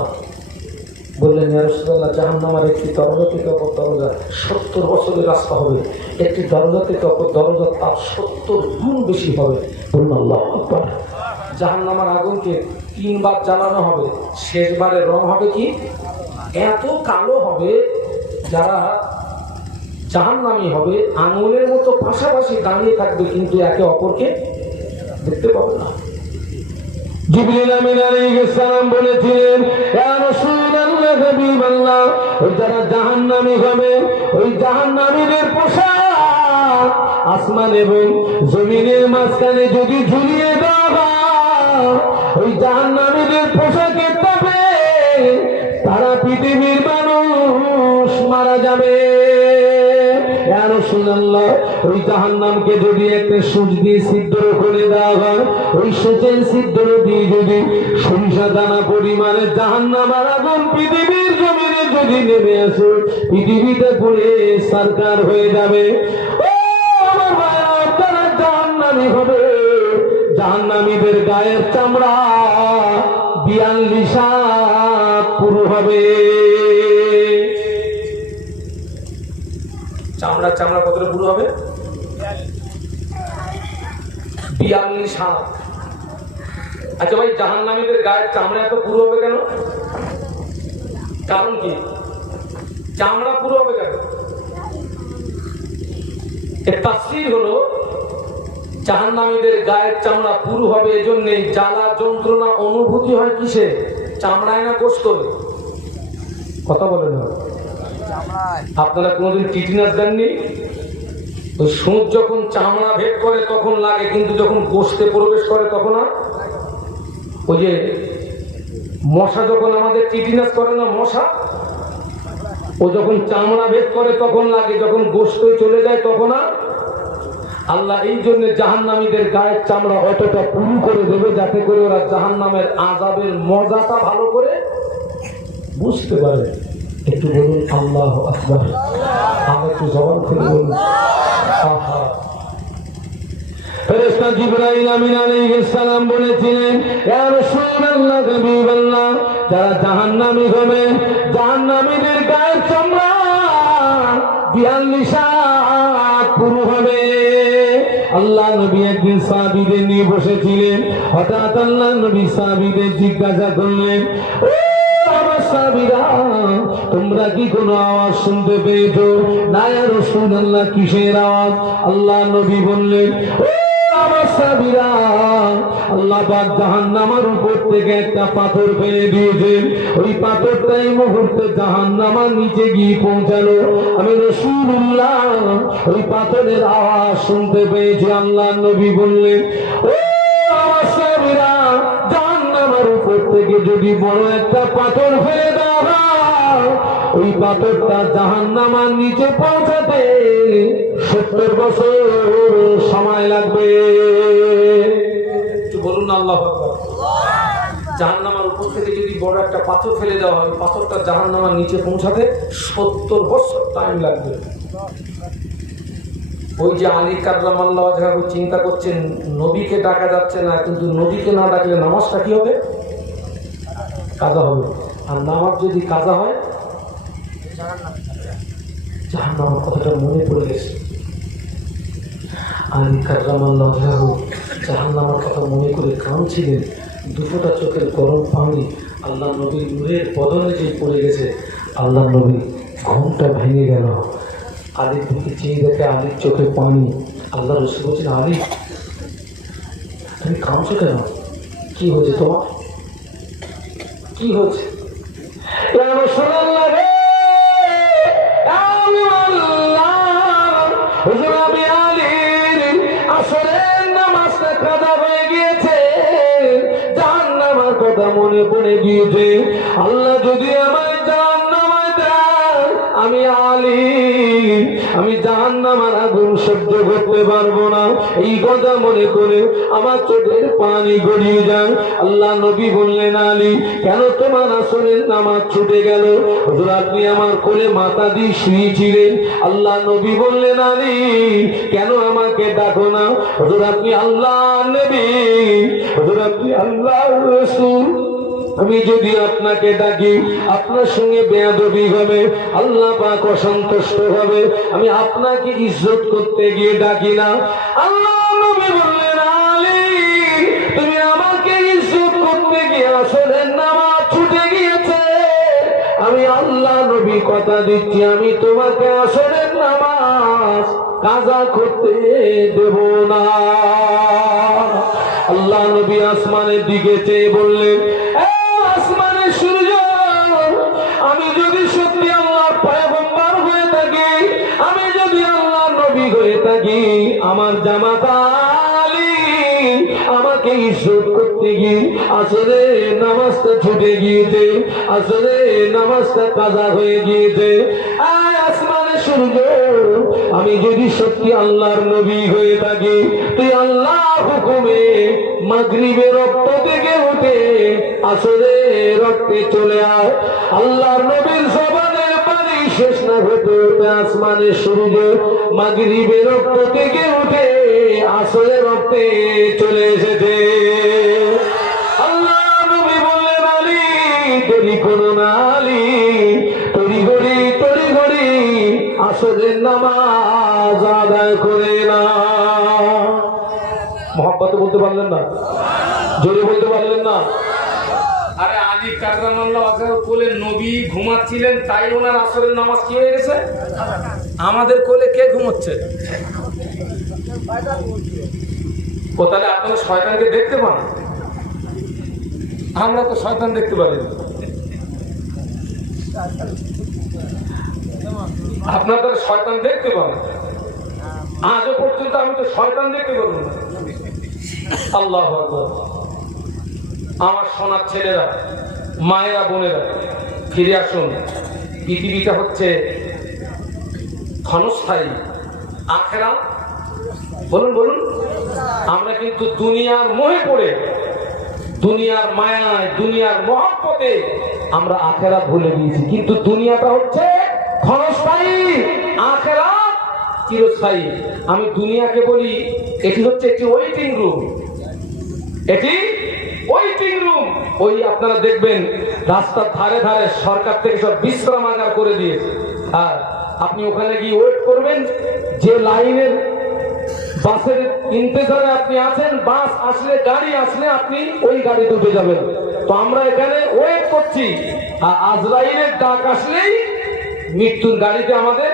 বললেন, ইয়া রাসূলুল্লাহ, জাহান্নামের একটি দরজা থেকে অপর দরজা 70 বছরের রাস্তা হবে। একটি দরজা থেকে অপর দরজা তার 70 গুণ বেশি হবে। বলুন আল্লাহু আকবার। জাহান্নামের আগুনকে 3 বার জ্বালানো হবে। শেষবারের রং হবে কি এত কালো হবে, যারা জাহান্নামী হবে আঙুলের মতো পাশাপাশি দাঁড়িয়ে থাকবে, কিন্তু একে অপরকে দেখতে পাবে না। জিবরিল আমিন আলাইহিস সালাম বলেছিলেন, ইয়া রাসূলুল্লাহ, হাবিবাল্লাহ, ওই যারা জাহান্নামী হবে ওই জাহান্নামীদের পোশাক আসমান এবং জমিনের মাঝখানে যদি ঝুলিয়ে দেওয়া হয়, ওই জাহান্নামীদের পোশাকের তাপে তারা পৃথিবীর মানুষ মারা যাবে। ইয়া রাসূলুল্লাহ, ওই জাহান্নামকে যদি একটা সূচ দিয়ে ছিদ্র করে দেওয়া হয়, ওই সূচের ছিদ্র দিয়ে যদি সরিষা দানা পরিমাণে জাহান্নামের আগুন পৃথিবীর জমিনে যদি নেমে আসে, পৃথিবীতে পুড়ে সরকার হয়ে যাবে। ও আমার ভাইরা, যারা জাহান্নামী হবে জাহান্নামীদের গায়ের চামড়া 42 হাত পুরো হবে। চামড়া চামড়া কতটা পুরো হবে? 42 হাত। আচ্ছা ভাই, জাহান্নামীদের গায়ের চামড়া এত পুরো হবে কেন? কারণ কি? চামড়া পুরো হবে কেন? এর তাফসীর হলো, জাহান্নামীদের গায়ের চামড়া পুরো হবে এজন্যই, জ্বালা যন্ত্রণা অনুভূতি হয় কিসে? চামড়ায় না গোশত? কথা বলে না। আপনারা কোনোদিন টিটিনাস দেননি? ওই সুচ যখন চামড়া ভেদ করে তখন লাগে, কিন্তু যখন গোশতে প্রবেশ করে তখন আর। ওই যে মশা যখন আমাদের টিটিনাস করে না, মশা ও যখন চামড়া ভেদ করে তখন লাগে, যখন গোশতে চলে যায় তখন আর। আল্লাহ এই জন্য জাহান্নামীদের গায়ের চামড়া অতটা পুরু করে দেবে, যাতে করে ওরা জাহান্নামের আযাবের মজাটা ভালো করে বুঝতে পারে। একটু বলুন আল্লাহু আকবার। আমরা একটু জবান খুলে বলুন আহা। ফেরেশতা জিবরাইল আমিন আলাইহিস সালাম বলেছিলেন, ইয়া রাসূলুল্লাহ, হাবিবাল্লাহ, যারা জাহান্নামী হবে জাহান্নামীদের গায়ের চামড়া 42 হাত পুরু হবে। আল্লাহ নবী একদিন সাহাবীদের নিয়ে বসেছিলেন। হঠাৎ আল্লাহ নবী সাহাবীদের জিজ্ঞাসা করলেন, ও আমার সাহাবীরা, তোমরা কি কোনো আওয়াজ শুনতে পেয়েছো? না ইয়া রাসূলুল্লাহ, কিসের আওয়াজ? আল্লাহ নবী বললেন, ও আমার সাহাবীরা, আল্লাহ পাক জাহান্নামের উপর থেকে একটা পাথর ফেলে দিয়েছেন। ওই পাথরটাই মুহূর্তে জাহান্নামের নিচে গিয়ে পৌঁছালো। আমি রাসূলুল্লাহ ওই পাথরের আওয়াজ শুনতে পেয়েছি। আল্লাহ নবী বললেন, ও আমার সাহাবীরা, জাহান্নামের উপর থেকে যদি বড় একটা পাথর ফেলে দেওয়া হয়, ওই পাথরটা জাহান্নামের নিচে পৌঁছাতে 70 বছর সময় লাগবে। বলুন আল্লাহু আকবার। জাহান্নামের উপর থেকে যদি বড় একটা পাথর ফেলে দেওয়া হয়, পাথরটা জাহান্নামের নিচে পৌঁছাতে 70 বছর টাইম লাগবে। ওই যে আলী কাররামাল্লাহু ওয়াজহাহু চিন্তা করছেন, নবীকে ডাকা যাচ্ছে না, কিন্তু নবীকে না ডাকলে নামাজটা কি হবে? কাজা হবে। আর নামাজ যদি কাজা হয়, জাহান্নামের কথাটা মনে পড়ে গেছে। আলী কাররামাল্লাহু ওয়াজহাহু জাহান্নামের কথা মনে করে কাঁদছিলেন। দুটোটা চোখের গরম পানি আল্লাহ নবীর নূরের বদনে যে পড়ে গেছে। আল্লাহ নবী ঘুমটা ভেঙে গেল। আলীর দিকে চেয়ে দেখে আলীর চোখে পানি। আল্লাহ রসুল বলছেন, আলী তুমি কাঁদছো কেন? কি হয়েছে তোমার? কি হয়েছে? ইয়া রাসূলুল্লাহ রে, আমি আল্লাহ, হুজুর আমি আলীর আসরের নামাজটা কাদা হয়ে গিয়েছে, জাহান্নামের কথা মনে পড়ে গিয়েছে। আল্লাহ যদি আমায় জাহান্নামে দেয়, আমি আলী আমি জাহান্নামের আগুন সহ্য করতে পারবো না। এই কথা মনে করে আমার চোখের পানি গড়িয়ে যায়। আল্লাহ নবী বললেন, আলী কেন তোমার আসরের নামাজ ছুটে গেল? হুজুর আপনি আমার কোলে মাথা দিয়ে শুয়েছিলেন। আল্লাহ নবী বললেন, আলী কেন আমাকে ডাকো না? হুজুর আপনি আল্লাহ নবী, হুজুর আপনি আল্লাহর রাসূল, আমি যদি আপনাকে ডাকি আপনার সঙ্গে বেয়াদবি হবে, আল্লাহ পাক অসন্তুষ্ট হবে। আমি আপনাকে ইজ্জত করতে গিয়ে ডাকি না। আল্লাহ নবী বললেন, আলী তুমি আমাকে ইজ্জত করতে গিয়ে আসরের নামাজ ছুটে গিয়েছে। আমি আল্লাহ নবী কথা দিচ্ছি, আমি তোমাকে আসরের নামাজ কাজা করতে দেব না। আল্লাহ নবী আসমানের দিকে চেয়ে বললেন, আসমানের সূর্য, আমি যদি সত্যি আল্লাহর পয়গম্বর হয়ে থাকি, আমি যদি আল্লাহর নবী হয়ে থাকি, আমার জামাতা আলী আমাকে ইজ্জত করতে গিয়ে আসলে নামাজটা ছুটে গিয়েছে, আসলে নামাজটা কাজা হয়ে গিয়েছে। আসমানের সূর্য, আমি যদি সত্যি আল্লাহর নবী হয়ে থাকি, তুই আল্লাহ হুকুমে মাগরিবের রক্ত থেকে উঠে আসলে রক্তে চলে আয়। আল্লাহর নবীর জবানের পানি শেষ না হতে হতে আসমানের সূর্য মাগরিবের রক্ত থেকে উঠে আসলে রক্তে চলে এসেছে। আল্লাহ নবী বললেন, আলী দেরি করো না, আলী তড়ি ঘড়ি আসরের নামাজ আদায় করে না। মহব্বতে বলতে পারলেন না? জোরে বলতে পারলেন না? আরে আলী কাররামাল্লাহ ওয়াজহার কোলে নবী ঘুমাচ্ছিলেন, তাই ওনার আসরের নামাজ কি হয়ে গেছে? আমাদের কোলে কে ঘুমোচ্ছে? ও তাহলে আপনারা শয়তানকে দেখতে পান? আমরা তো শয়তান দেখতে পারি না। আপনারা তাহলে শয়তান দেখতে পান? আজও পর্যন্ত আমি তো শয়তান দেখতে পাবো না। আল্লাহু আকবার। আমার সোনার ছেলেরা, মায়েরা, বোনেরা, ফিরে আসুন। পৃথিবীটা হচ্ছে ক্ষণস্থায়ী, আখেরাত বলুন বলুন। আমরা কিন্তু দুনিয়ার মোহে পড়ে, দুনিয়ার মায়ায়, দুনিয়ার মহব্বতে আমরা আখেরাত ভুলে গিয়েছি। কিন্তু দুনিয়াটা হচ্ছে ক্ষণস্থায়ী, আখেরাত চিরস্থায়ী। আমি দুনিয়াকে বলি এটি হচ্ছে একটি ওয়েটিং রুম, এটি ওয়েটিং রুম। ওই আপনারা দেখবেন রাস্তার ধারে ধারে সরকার থেকে সব বিশ্রামাগার করে দিয়েছে। আর আপনি ওখানে গিয়ে ওয়েট করবেন, যে লাইনের বাসের ইন্তজারে আপনি আছেন, বাস আসলে, গাড়ি আসলে আপনি ওই গাড়িতে উঠে যাবেন। তো আমরা এখানে ওয়েট করছি, আর আজরাইলের ডাক আসলেই মৃত্যুর গাড়িতে আমাদের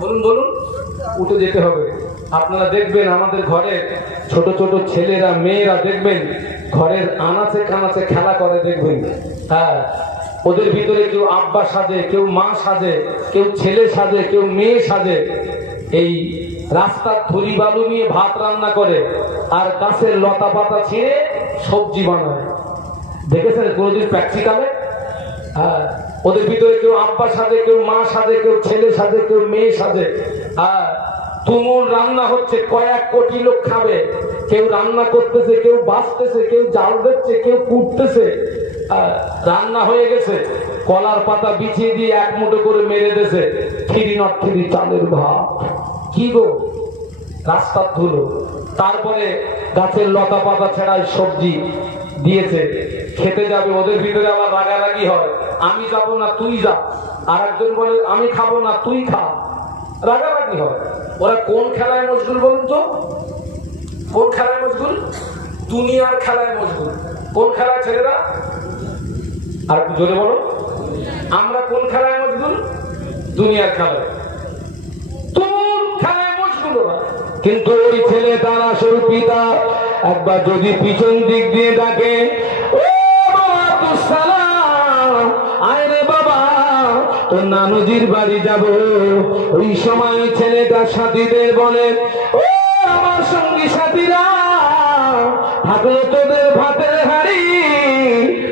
বলুন বলুন উঠে যেতে হবে। আপনারা দেখবেন আমাদের ঘরের ছোট ছোট ছেলেরা, মেয়েরা দেখবেন ঘরের আনাচে কানাচে খেলা করে দেখবেন। হ্যাঁ, ওদের ভিতরে কেউ আব্বা সাজে, কেউ মা সাজে, কেউ ছেলে সাজে, কেউ মেয়ে সাজে। এই রাস্তার ধুলি বালু নিয়ে ভাত রান্না করে, আর গাছের লতা পাতা ছিঁড়ে সবজি বানায়। দেখেছেন কোনোদিন প্র্যাকটিক্যালে? হ্যাঁ, ওদের ভিতরে কেউ আব্বা সাজে, কেউ মা সাজে, কেউ ছেলে সাজে, কেউ মেয়ে সাজে। হ্যাঁ, তুমুল রান্না হচ্ছে, কয়েক কোটি লোক খাবে। কেউ রান্না করতেছে, কেউ বাঁচতেছে, কেউ জাল দিচ্ছে, কেউ কুটতেছে। রান্না হয়ে গেছে, কলার পাতা বিছিয়ে দিয়ে এক মুঠো করে মেরে দিয়েছে, থ্রি নট থ্রি চালের ভাত। কি গো, রাস্তার ধুলো। তারপরে গাছের লতা পাতা ছেড়ায় সবজি দিয়েছে, খেতে যাবে। ওদের ভিতরে আবার রাগারাগি হয়, আমি যাবো না তুই যা। আর একজন বলে আমি খাবো না তুই খা, রাগারাগি হয়। ওরা কোন খেলায় মশগুল বলুন তো? কোন খেলায় মশগুল? দুনিয়ার খেলায় মশগুল। কোন খেলায় ছেলেরা? আর একটু জোরে বলো। আমরা কোন খেলায় মশগুল? দুনিয়ার খেলায়। কোন খেলায় মশগুল ওরা? কিন্তু ওই ছেলে তার আসল পিতা একবার যদি পিছন দিক দিয়ে ডাকে, ও বাবা আব্দুস সালাম, আয় রে বাবা, তোর নানুজির বাড়ি যাব। ওই সময় ছেলেটা সাথীদের বলে, ও আমার সঙ্গী সাথীরা, থাকলো তোদের ভাতের হাড়ি,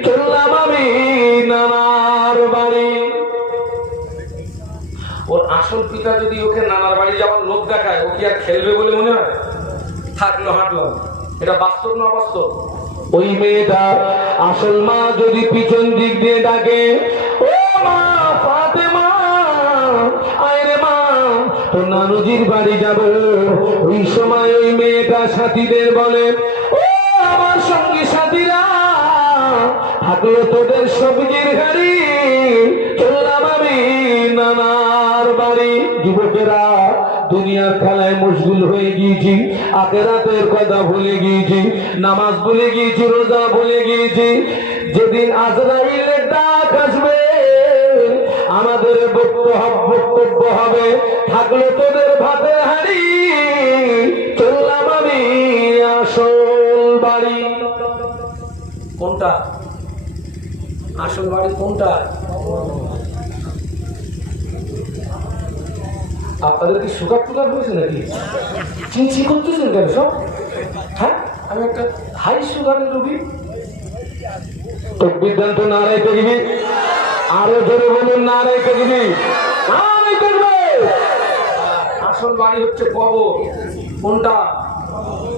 চললাম আমি নানার বাড়ি। ওর আসল পিতা যদি ওকে নানার বাড়ি যাওয়ার লোক দেখায়, ও কি আর খেলবে বলে মনে হয়? থাকলো হাঁটলো, এটা বাস্তব না অবাস্তব? ওই মেয়েটা আসল মা যদি পিছন দিক দিয়ে ডাকে, ও মা ফাতেমা, আয় রে মা, তোর নানুজির বাড়ি যাব। ওই সময় ওই মেয়েটা সাথীদের বলে, ও আমার সঙ্গী সাথীরা, থাকলো তোদের সবজির গাড়ি, চললাম আমি নানার বাড়ি। যুবকেরা, দুনিয়ার খেলায় মশগুল হয়ে গিয়েছি, আখিরাতের কথা ভুলে গিয়েছি, নামাজ ভুলে গিয়েছি, রোজা ভুলে গিয়েছি। যেদিন আজরাইলের ডাক আসবে, আমাদের বক্তব্য হবে, থাকলো তোদের ভাতের হাড়ি, চললাম আমি আসল বাড়ি। কোনটা আসল বাড়ি? কোনটা? আপনাদের কি সুগার টুগার হয়েছে নাকি? চিনচি করতেছেন কেন সব? হ্যাঁ, আমি একটা হাই সুগারের রোগী। তকবীর তো নারাই তকবীর, আরো জোরে বলুন নারাই তকবীর, নারাই তকবীর। আসল বাড়ি হচ্ছে কবর। কোনটা?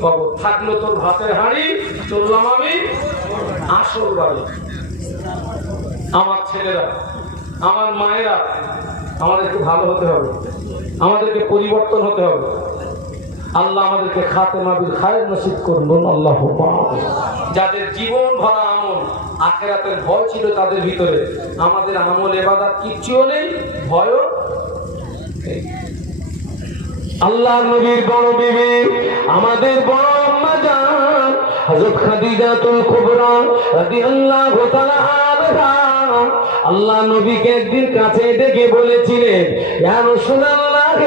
কবর। থাকলো তোর ভাতের হাঁড়ি, চললাম আমি আসল বাড়ি। আমার ছেলেরা, আমার মায়েরা, আমাদেরকে ভালো হতে হবে, আমাদেরকে পরিবর্তন হতে হবে। আল্লাহ আমাদেরকে খাতেমা বিল খায়র নসিব করুন, আল্লাহুম্মা আমিন। যাদের জীবন ভরা আমল, আখিরাতের ভয় ছিল তাদের ভিতরে, আমাদের আমল ইবাদত কিচ্ছুও নেই, ভয়ও নেই। আল্লাহ নবীর বড় বিবি, আমাদের বড় আম্মা জান হযরত খাদিজাতুল কুবরা রাদিয়াল্লাহু তাআলা আনহা, আল্লাহ নবীকে একদিন কাছে ডেকে বলেছিলেন, ইয়া রাসূলুল্লাহ,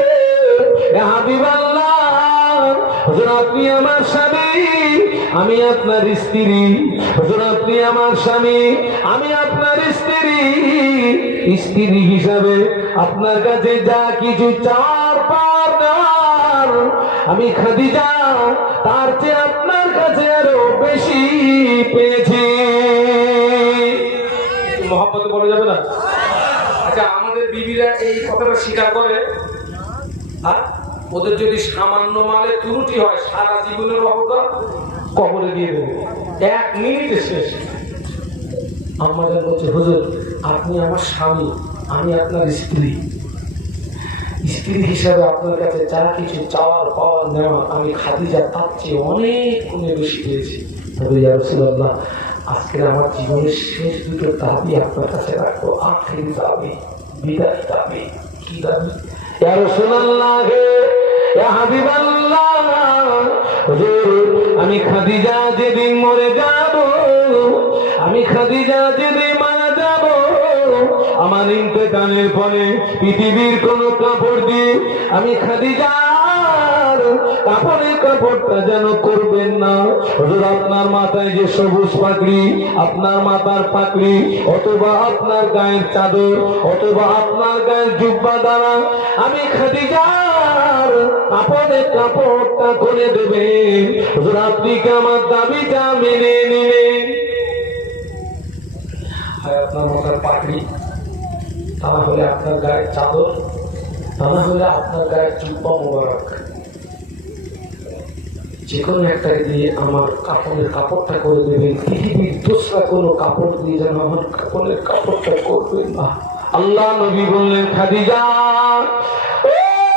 ইয়া হাবিবাল্লাহ, হুজুর আপনি আমার স্বামী, আমি আপনার স্ত্রী। হুজুর আপনি আমার স্বামী, আমি আপনার স্ত্রী। স্ত্রী হিসাবে আপনার কাছে যা কিছু চাওয়ার পাওয়ার দেওয়ার, আমি খাদিজা তার চেয়ে আপনার কাছে আরো বেশি পেয়েছি। মহব্বতে বলা যাবে না? আচ্ছা, আমাদের বিবিরা এই কথাটা স্বীকার করে? হ্যাঁ, ওদের যদি সামান্য মালে ত্রুটি হয়, সারা জীবনের অবদান কবরে দিয়ে দেবে, 1 মিনিটে শেষ। আমাদের বলছে, হুজুর আপনি আমার স্বামী, আমি আপনার স্ত্রী। স্ত্রী হিসাবে আপনার কাছে যা কিছু চাওয়ার পাওয়ার নেওয়া, আমি খাদিজা তার চেয়ে অনেক গুণে বেশি পেয়েছি। তবে ইয়া রাসূলুল্লাহ, আজকের আমার জীবনের শেষ দুটো দাবি আপনার কাছে রাখবো, আখেরি দাবি, বিদায় দাবি। কি দাবি? ইয়া রাসূলুল্লাহ, ইয়া হাবিবাল্লাহ, হুজুর আমি খাদিজা যেদিন মরে যাব, আমি খাদিজা যেদিন মারা যাব, আমার ইন্তেকালের পরে পৃথিবীর কোন কাপড় দিয়ে আমি খাদিজার কাপড়ের কাপড়টা যেন করবেন না। হুজুর আপনার মাথায় যে সবুজ পাগড়ি, আপনার মাথার পাগড়ি, অথবা আপনার গায়ের চাদর, অথবা আপনার গায়ের জুব্বা দ্বারা আমি খাদিজার কাপড়ের কাপড়টা করে দেবেন। হুজুর আপনি কি আমার দাবিটা মেনে নিলেন? হয় আপনার মাথার পাগড়ি, তা না হলে আপনার গায়ের চাদর, তা না হলে আপনার গায়ের জুব্বা মোবারক, যে কোনো একটা দিয়ে আমার কাপড়ের কাপড়টা করে দেবেন। পৃথিবীর দোসরা কোনো কাপড় দিয়ে যেন আমার কাপড়ের কাপড়টা করবেন না। আল্লাহ নবী বললেন, খাদিজা, ও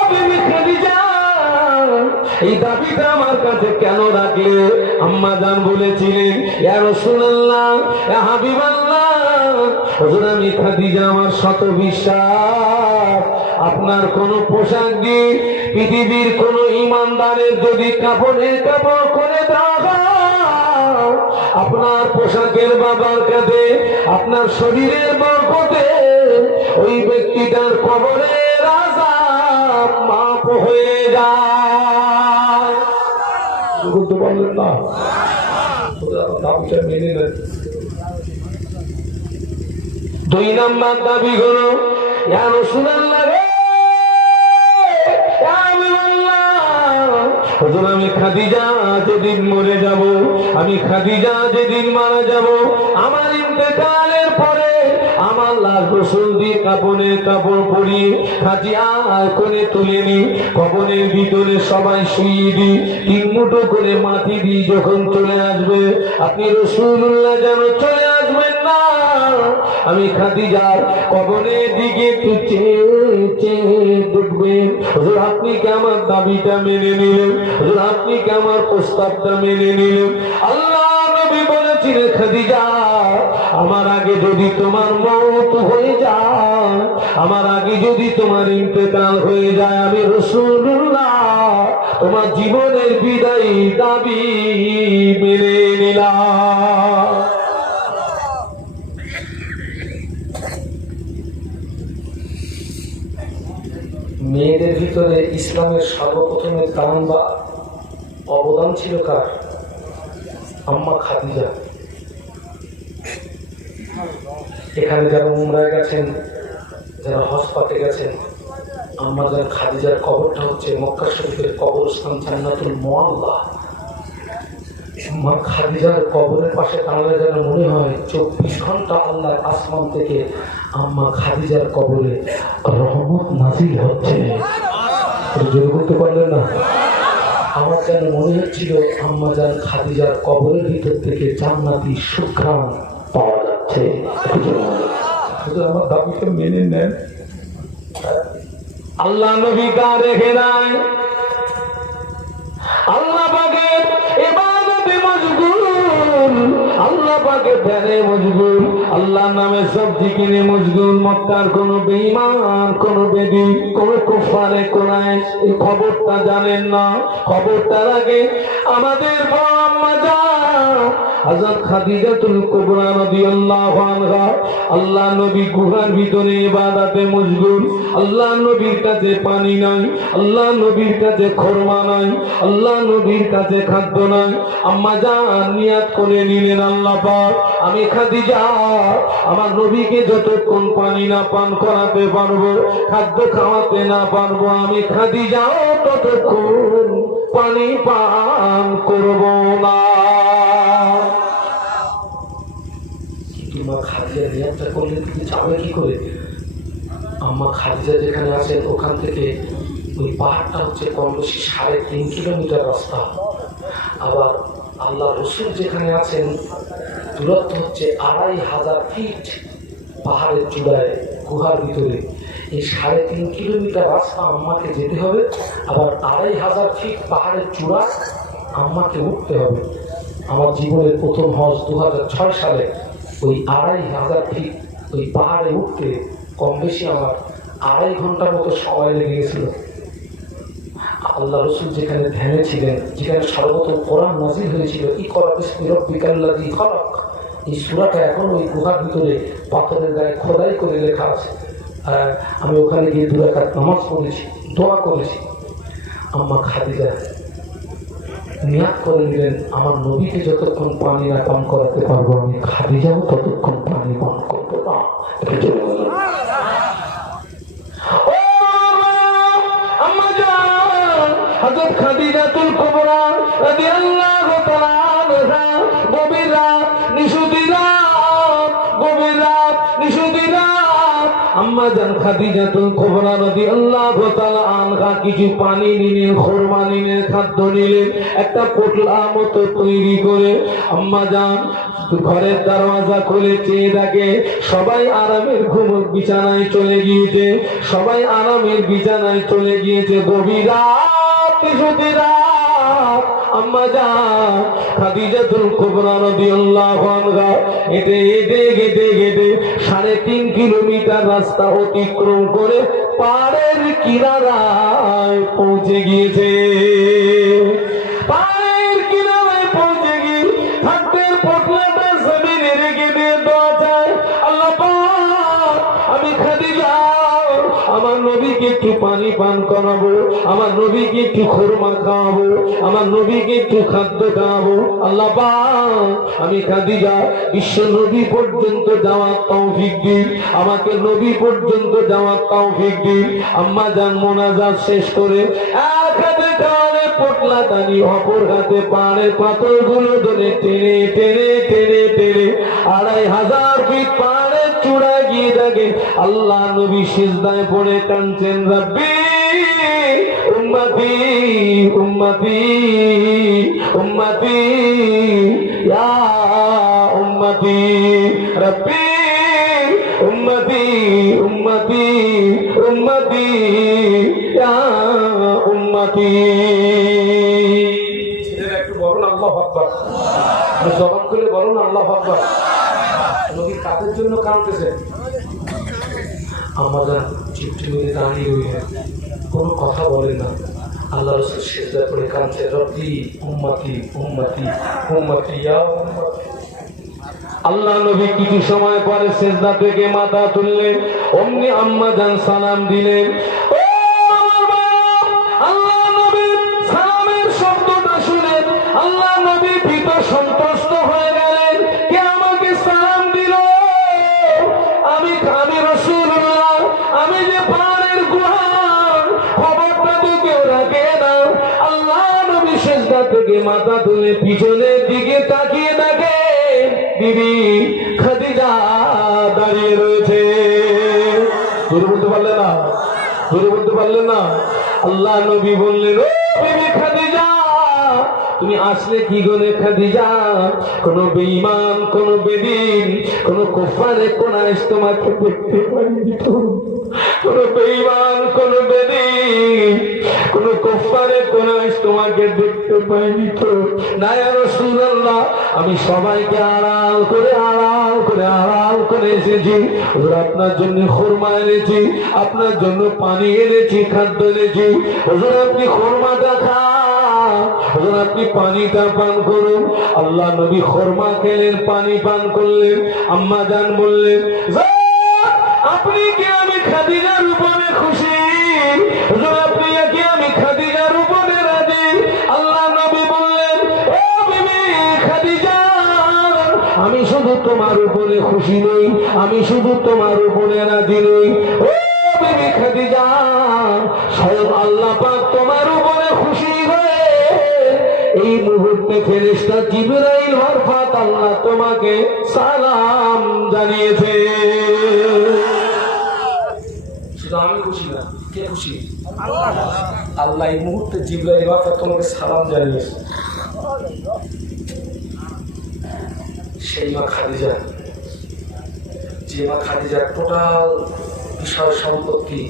বিবি খাদিজা, এই দাবিটা আমার কাছে কেন রাখলে? আম্মা জান বলেছিলেন, ইয়া রাসূলুল্লাহ, ইয়া হাবিবাল্লাহ, হুজুর আমি খাদিজা আমার শত বিশ্বাস, আপনার কোন পোশাক দিয়ে পৃথিবীর কোন ইমানদারের যদি কাপড়ের কাপড় করে দেওয়া হয়, আপনার পোশাকের বাবার কাছে আপনার শরীরের বরকতে ওই ব্যক্তিটার কবরের আযাব মাফ হয়ে যায়। বুঝতে পারলেন না? দাবিটা মেনে নেন। 2 নম্বর দাবি হলো, ইয়া রাসূলুল্লাহ রে, ইয়া হাবিবাল্লাহ, হুজুর আমি খাদিজা যেদিন মরে যাব, আমি খাদিজা যেদিন মারা যাব, আমার ইন্তেকালের পরে আমার লাশ গোসল দিয়ে কাপড়ের কাপড় পরিয়ে খাজিয়া করে তুলে নি, কবরের ভিতরে সবাই শুইয়ে দিই, 3 মুঠো করে মাটি দিই। যখন চলে আসবে আপনি রাসূলুল্লাহ যেন চলে আসবেন না, আমি খাদিজার কবরের দিকে একটু চেয়ে চেয়ে দেখবেন। হুজুর আপনি কি আমার দাবিটা মেনে নিলেন? হুজুর আপনি কি আমার প্রস্তাবটা মেনে নিলেন? আল্লাহ নবী বলেছিলেন, খাদিজা আমার আগে যদি তোমার মওত হয়ে যায়, আমার আগে যদি তোমার ইন্তেকাল হয়ে যায়, আমি রাসূলুল্লাহ তোমার জীবনের বিদায়ী দাবি মেনে নিলাম। মেয়েদের ভিতরে ইসলামের সর্বপ্রথমের কারণ বা অবদান ছিল কার? আম্মা খাদিজা। এখানে যারা উমরায় গেছেন, যারা হজ পাতে গেছেন, আম্মা যার খাদিজার কবরটা হচ্ছে মক্কা শরীফের কবরস্থান জান্নাতুল মুআল্লা। মা খাদিজার কবরের পাশে দাঁড়ালে যেন মনে হয় 24 ঘন্টা আল্লাহর আসমান থেকে আম্মা খাদিজার কবরে রহমত নাযিল হচ্ছে। জোরে বলতে পারলেন না? আমার যেন মনে হচ্ছিল আম্মা জান খাদিজার কবরের ভিতর থেকে জান্নাতি সুঘ্রাণ পাওয়া যাচ্ছে। আমার দাবিটা মেনে নেন। আল্লাহ নবী তা রেখে নাই, আল্লাহ পাকের ইবাদতে মশগুল, আল্লাহ পাকের ধ্যানে মশগুল, আল্লাহ নামে সব জিকিরে মশগুল। মক্কার কোন বেঈমান, কোন বেদী, কোন কুফারে কুরাইশ এই খবরটা জানেন না। খবরটার আগে আমাদের বড় আম্মা জান হযরত খাদিজাতুল কুবরা রাদিয়াল্লাহু আনহা, আল্লাহ নবী গুহার ভিতরে ইবাদতে মশগুল। আল্লাহ নবীর কাছে পানি নাই, আল্লাহ নবীর কাছে খরমা নাই, আল্লাহ নবীর কাছে খাদ্য নাই। আম্মা জান নিয়াত করে নিলেন, আল্লাহ পাক আমি খাদিজা আমার নবীকে যতক্ষণ পানি না পান করাতে পারবো, খাদ্য খাওয়াতে না পারবো, আমি খাদিজাও ততক্ষণ পানি পান করব না। মা খাদিজা নিয়াতটা করলেন, কিন্তু যাবে কি করে? আম্মা খাদিজা যেখানে আছেন ওখান থেকে ওই পাহাড়টা হচ্ছে কম বেশি 3.5 কিলোমিটার রাস্তা। আবার আল্লাহ রসুল যেখানে আছেন দূরত্ব হচ্ছে 2500 ফিট পাহাড়ের চূড়ায় গুহার ভিতরে। এই 3.5 কিলোমিটার রাস্তা আম্মাকে যেতে হবে, আবার 2500 ফিট পাহাড়ের চূড়া আম্মাকে উঠতে হবে। আমার জীবনের প্রথম হজ 2006 সালে ওই 2500 ফিট ওই পাহাড়ে উঠতে কম বেশি আমার 2.5 ঘন্টার মতো সময় লেগে গেছিল। আল্লাহ রসুল যেখানে ধ্যানে ছিলেন, যেখানে সর্বপ্রথম কোরআন নাযিল হয়েছিল, ইকরা বিসমি রাব্বিকাল্লাযী খালাক, এই সূরাটা এখন ওই গুহার ভিতরে পাথরের গায়ে খোদাই করে লেখা আছে। আমি ওখানে গিয়ে 2 রাকাত নামাজ পড়েছি, দোয়া করেছি। আম্মা খাদিজা নিয়াত করে নিলেন, আমার নবীকে যতক্ষণ পানি না পান করাতে পারবো, আমি খাদিজাও ততক্ষণ পানি পান করবো না। এটা চলে গেল। হযরত খাদিজাতুল কুবরা রাদিয়াল্লাহু তাআলা আনহা গভীর রাত, নিশুতি রাত, গভীর রাত, নিশুতি রাত, আম্মা জান খাদিজাতুল কুবরা রাদিয়াল্লাহু তাআলা আনহা কিছু পানি নিলেন, খুরমা নিলেন, খাদ্য নিলেন, একটা পোটলা মতো তৈরি করে আম্মা জান ঘরের দরওয়াজা খুলে চেয়ে দেখে সবাই আরামের ঘুমোর বিছানায় চলে গিয়েছে, সবাই আরামের বিছানায় চলে গিয়েছে। গভীর রাত, নিশুতি রাত, আম্মা জান খাদিজাতুল কুবরা রাদিয়াল্লাহু আনহা হেঁটে হেঁটে হেঁটে হেঁটে 3.5 কিলোমিটার রাস্তা অতিক্রম করে পাহাড়ের কিনারায় পৌঁছে গিয়েছে। পাহাড়ের কিনারায় পৌঁছে গিয়ে খাদ্যের পোটলাটা জমিনে রেখে দিয়ে দোয়া চায়, আল্লাহ পাক আমি নবীকে একটু পানি পান করাবো, আমার নবীকে একটু খুরমা খাওয়াবো, আমার নবীকে একটু খাদ্য খাওয়াবো। আল্লাহ পাক আমি খাদিজা বিশ্ব নবী পর্যন্ত যাওয়ার তৌফিক দিন, আমাকে নবী পর্যন্ত যাওয়ার তৌফিক দিন। আম্মা জান মোনাজাত শেষ করে এক হাতে কানে পোটলা টানি, অপর হাতে পাড়ে পাথরগুলো ধরে টেনে টেনে টেনে টেনে 2500 ফিট পাড়ে চূড়া গিয়ে দেখে আল্লাহ নবী সিজদায় পড়ে কাঁদছেন, রব্বি উম্মতি উম্মতি উম্মতি ইয়া উম্মতি, রব্বি উম্মতি উম্মতি উম্মতি ইয়া উম্মতি। ছেলেরা একটু বলুন আল্লাহু আকবার, জবান খুলে বলুন আল্লাহু আকবার। নবী কাদের জন্য কাঁদতেছে? আমাদের চিপটি মেরে দাঁড়িয়ে রইলেন, কোনো কথা বলে না। আল্লাহ রাসূল সিজদা করে কাঁদছে, রব্বি উম্মতি উম্মতি উম্মতি ইয়া উম্মতি। আল্লাহ নবী কিছু সময় পরে সিজদা থেকে মাথা তুললেন, অমনি আম্মা জান সালাম দিলেন। ও আমার বাপ! আল্লাহ নবী সালামের শব্দটা শুনে আল্লাহ নবী ভীত সন্ত্রস্ত হয়ে গেলেন। কে আমাকে সালাম দিল? আমি রাসূলুল্লাহ, আমি যে পাহাড়ের গুহার খবরটা তো কেউ রাখে না। আল্লাহ নবী সিজদা থেকে মাথা তুলে পিছনের দিকে তাকিয়ে দেখে বিবি খাদিজা দাঁড়িয়ে রয়েছে। জোরে বলতে পারলেন না? জোরে বলতে পারলেন না? আল্লাহ নবী বললেন, ও বিবি খাদিজা, তুমি আসলে কি করে খাদিজা? কোন বেঈমান, কোন বেদিন, কোন কুফারে কোন আইস তোমাকে দেখতে পারিনি তো। কোন বেঈমান, কোন বেদিন, কোন কুফারে কোন আইস তোমাকে দেখতে পাইনি তো। না ইয়া রাসূলুল্লাহ, আমি সবাইকে আড়াল করে আড়াল করে আড়াল করে এসেছি। হুজুর আপনার জন্য খুরমা এনেছি, আপনার জন্য পানি এনেছি, খাদ্য এনেছি। হুজুর আপনি খুরমাটা খান, হুজুর আপনি পানিটা পান করুন। আল্লাহ নবী খুরমা খেলেন, পানি পান করলেন। আম্মা জান বললেন, আপনি কি আমি খাদিজার উপরে খুশি? হুজুর আপনি কি আমি খাদিজার উপরে রাজি? আল্লাহ নবী বললেন, ও বিবি খাদিজা, আমি শুধু তোমার উপরে খুশি নই, আমি শুধু তোমার উপরে রাজি নই। ও বিবি খাদিজা, স্বয়ং আল্লাহ পাক তোমার উপরে খুশি হয়ে এই মুহূর্তে ফেরেশতা জিবরাইল মারফত আল্লাহ তোমাকে সালাম জানিয়েছে। শুধু আমি খুশি না, কে খুশি? আল্লাহ এই মুহূর্তে জিবরাইল মারফত তোমাকে সালাম জানিয়েছে। সেই মা খাদিজা, যে মা খাদিজার টোটাল বিষয় সম্পত্তি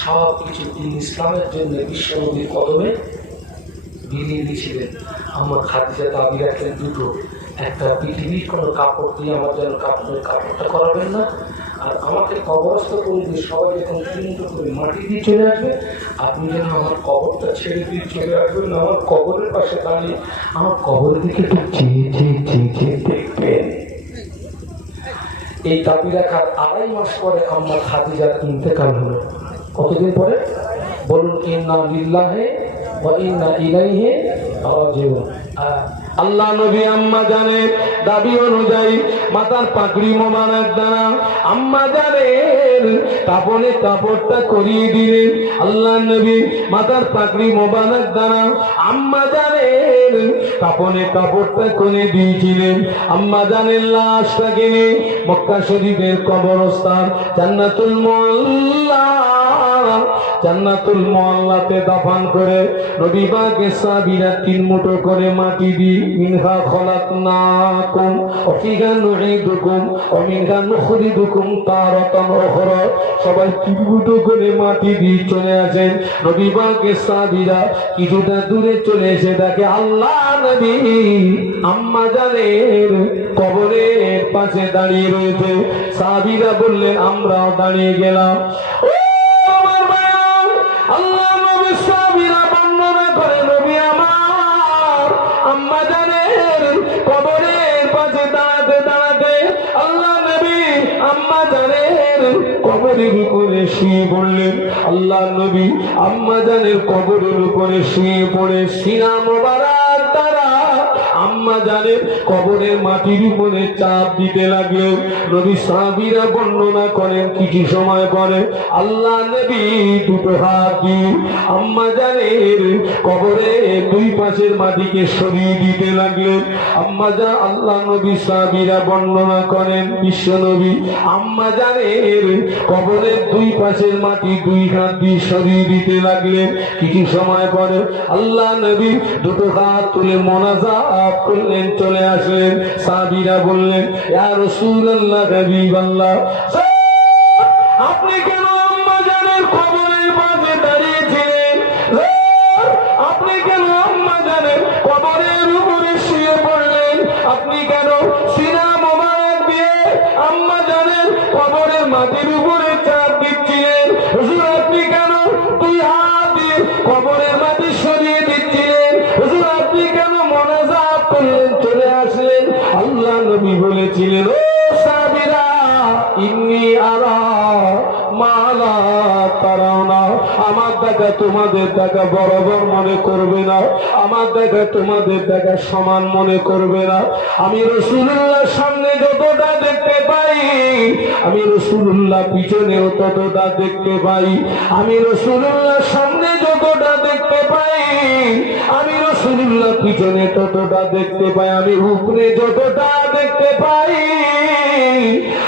সব কিছু দিন ইসলামের জন্য বিশ্বনবীর কদমে বিলিয়ে দিয়েছিলেন। আমার খাদিজা দাবি রাখলেন দুটো, একটা পৃথিবীর কোনো কাপড় দিয়ে আমার যেন কাপড়টা করাবেন না, আর আমাকে কবরস্থ করে দিয়ে সবাই যখন তিনটো করে মাটি দিয়ে চলে আসবে, আপনি যেন আমার কবরটা ছেড়ে দিয়ে চলে আসবেন, আমার কবরের পাশে দাঁড়িয়ে আমার কবরের দিকে একটু চেয়ে চেয়ে চেয়ে চেয়ে দেখবেন। এই দাবি রাখার 2.5 মাস পরে আম্মা খাদিজার ইন্তেকাল হলো। কতদিন পরে? বলুন, ইন্না লিল্লাহি ওয়া ইন্না ইলাইহি রাজিউন। আল্লাহ নবী আম্মা জানের দাবি অনুযায়ী মাথার পাগড়ি মোবারক দ্বারা আম্মা জানের কাপড়ে কাপড়টা করিয়ে দিলেন। আল্লাহ নবী মাথার পাগড়ি মোবারক দ্বারা আম্মা জানের কাপড়ে কাপড়টা করে দিয়েছিলেন। আম্মা জানের লাশটাকে নিয়ে মক্কা শরীফের কবরস্থান জান্নাতুল মুআল্লাতে দাফন করে নবী পাকের সাহাবীরা 3 মুঠো করে মাটি দিয়ে মিনহা খলাকনাকুম ওয়া ফিহা নুঈদুকুম ওয়া মিনহা নুখরিজুকুম তারাতান উখরা, সবাই 3 মুঠো করে মাটি দিয়ে চলে আসেন। নবী পাকের সাহাবীরা কিছুটা দূরে চলে এসে দেখে আল্লাহ নবী আম্মা জানের কবরের পাশে দাঁড়িয়ে রয়েছে। সাহাবীরা বললেন, আমরাও দাঁড়িয়ে গেলাম। আল্লাহ নবী সাহাবীরা বর্ণনা করে, নবী আমার আম্মা জানের কবরের পাশে দাঁড়াতে দাঁড়াতে আল্লাহ নবী আম্মা জানের কবর কবরের উপরে শুয়ে পড়লেন। আল্লাহ নবী আম্মা জানের কবরের উপরে শুয়ে পড়ে সিনা মোবারক দ্বারা আম্মা জানের কবরের মাটির উপরে চাপ দিতে লাগলেন। নবী সাহাবীরা বর্ণনা করেন কিছু সময় পরে আল্লাহ নবী দুটো হাত দিয়ে আম্মা জানের কবরের দুই পাশের মাটিকে সরিয়ে দিতে লাগলেন। আম্মা জান আল্লাহ নবী সাহাবীরা বর্ণনা করেন বিশ্ব নবী আম্মা জানের কবরের দুই পাশের মাটি দুই হাত দিয়ে সরিয়ে দিতে লাগলেন। কিছু সময় পরে আল্লাহ নবী দুটো হাত তুলে মোনাজাত করলেন, চলে আসলেন। সাহাবীরা বললেন ইয়া রাসূলুল্লাহ হাবিবাল্লাহ, আপনি কেন আম্মা জানের কবরের পাশে দাঁড়িয়েছিলেন? আপনি কেন আম্মা জানের কবরের উপরে শুয়ে পড়লেন? আপনি কেন সিনা মোবারক দিয়ে আম্মা জানের কবরের মাটির উপরে চাপ দিচ্ছিলেন? হুজুর আপনি কেন দুই হাত দিয়ে কবরের মাটি সরিয়ে দিচ্ছিলেন? হুজুর আপনি কেন মোনাজাত করলেন, চলে আসলেন? আল্লাহ নবী বলেছিলেন ও সাহাবীরা ইন্নী আরা মালা তারাওনা, আমার দেখা তোমাদের দেখা বরাবর মনে করবে না, আমার দেখা তোমাদের দেখা সমান মনে করবে না। আমি রাসূলুল্লাহ সামনে যতটা দেখতে পাই, আমি রাসূলুল্লাহ পিছনেও ততটা দেখতে পাই। আমি রাসূলুল্লাহ সামনে যতটা দেখতে পাই, আমি রাসূলুল্লাহ পিছনে ততটা দেখতে পাই। আমি উপরে যতটা দেখতে পাই,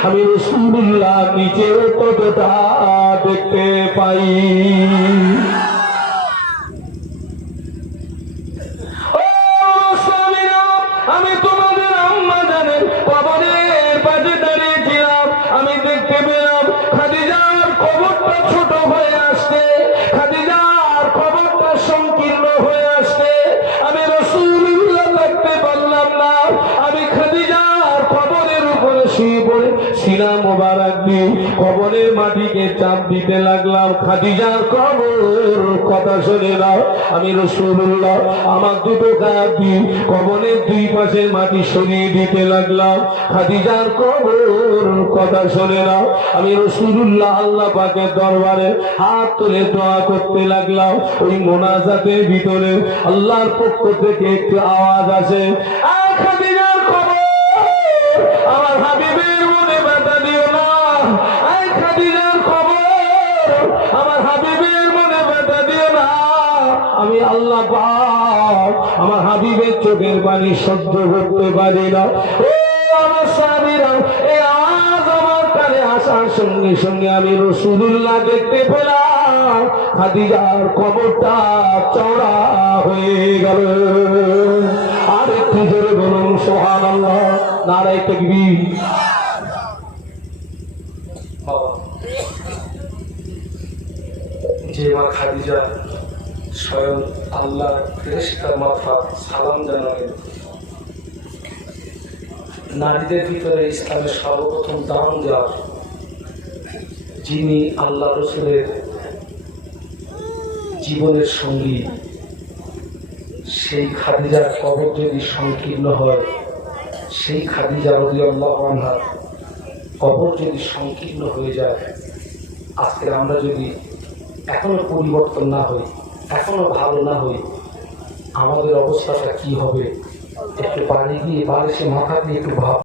আমি রাসূলুল্লাহ নিচেও ততটা দেখতে পাই। আমি তোমাদের আম্মা জানের কবরের পাশে দাঁড়িয়েছিলাম, আমি দেখতে পেলাম খাদিজার কবরটা ছোট হয়ে আসছে, খাদিজার কবরটা সংকীর্ণ হয়ে আসছে। আমি রাসূলুল্লাহ দেখতে পারলাম না। আমি খাদিজার কবরের উপরে শুয়ে পড়ে সিনা মোবারক দিয়ে কবরের মাটিকে চাপ দিতে লাগলাম। খাদিজার কবর কথা শুনে নাও, আমি রাসূলুল্লাহ আমার দুটো হাত দিয়ে কবরের দুই পাশে মাটি সরিয়ে দিতে লাগলাম। খাদিজার কবর কথা শুনে নাও, আমি রাসূলুল্লাহ আল্লাহ পাকের দরবারে হাত তুলে দোয়া করতে লাগলাম। ওই মোনাজাতের ভিতরে আল্লাহর পক্ষ থেকে একটু আওয়াজ আসে, আয় খাদিজার কবর, আমার হাবিবের মনে ব্যথা দিও না। আয় খাদিজার কবর, আমার হাবিবের মনে ব্যথা দিও না। আমি আল্লাহ পাক আমার হাবিবের চোখের পানি সহ্য করতে পারি না। ও আমার সাহাবীরা, এই আওয়াজ আমার কানে আসার সঙ্গে সঙ্গে আমি রাসূলুল্লাহ দেখতে পেলাম খাদিজার কবরটা চওড়া হয়ে গেল। আর একটু জোরে বলুন সুবহানাল্লাহ, নারায়ে তাকবীর। যে মা খাদিজা স্বয়ং আল্লাহ ফেরেশতার মারফত সালাম জানালেন, নারীদের ভিতরে ইসলামের সর্বপ্রথম দান যার, যিনি আল্লাহ রাসূলের জীবনের সঙ্গী, সেই খাদিজার কবর যদি সংকীর্ণ হয়, সেই খাদিজা রাদিয়াল্লাহু আনহা কবর যদি সংকীর্ণ হয়ে যায়, আজকে আমরা যদি এখনো পরিবর্তন না হই, এখনো ভালো না হই, আমাদের অবস্থাটা কি হবে? একটু পানি দিয়ে বালিশে মাথা দিয়ে একটু ভাব।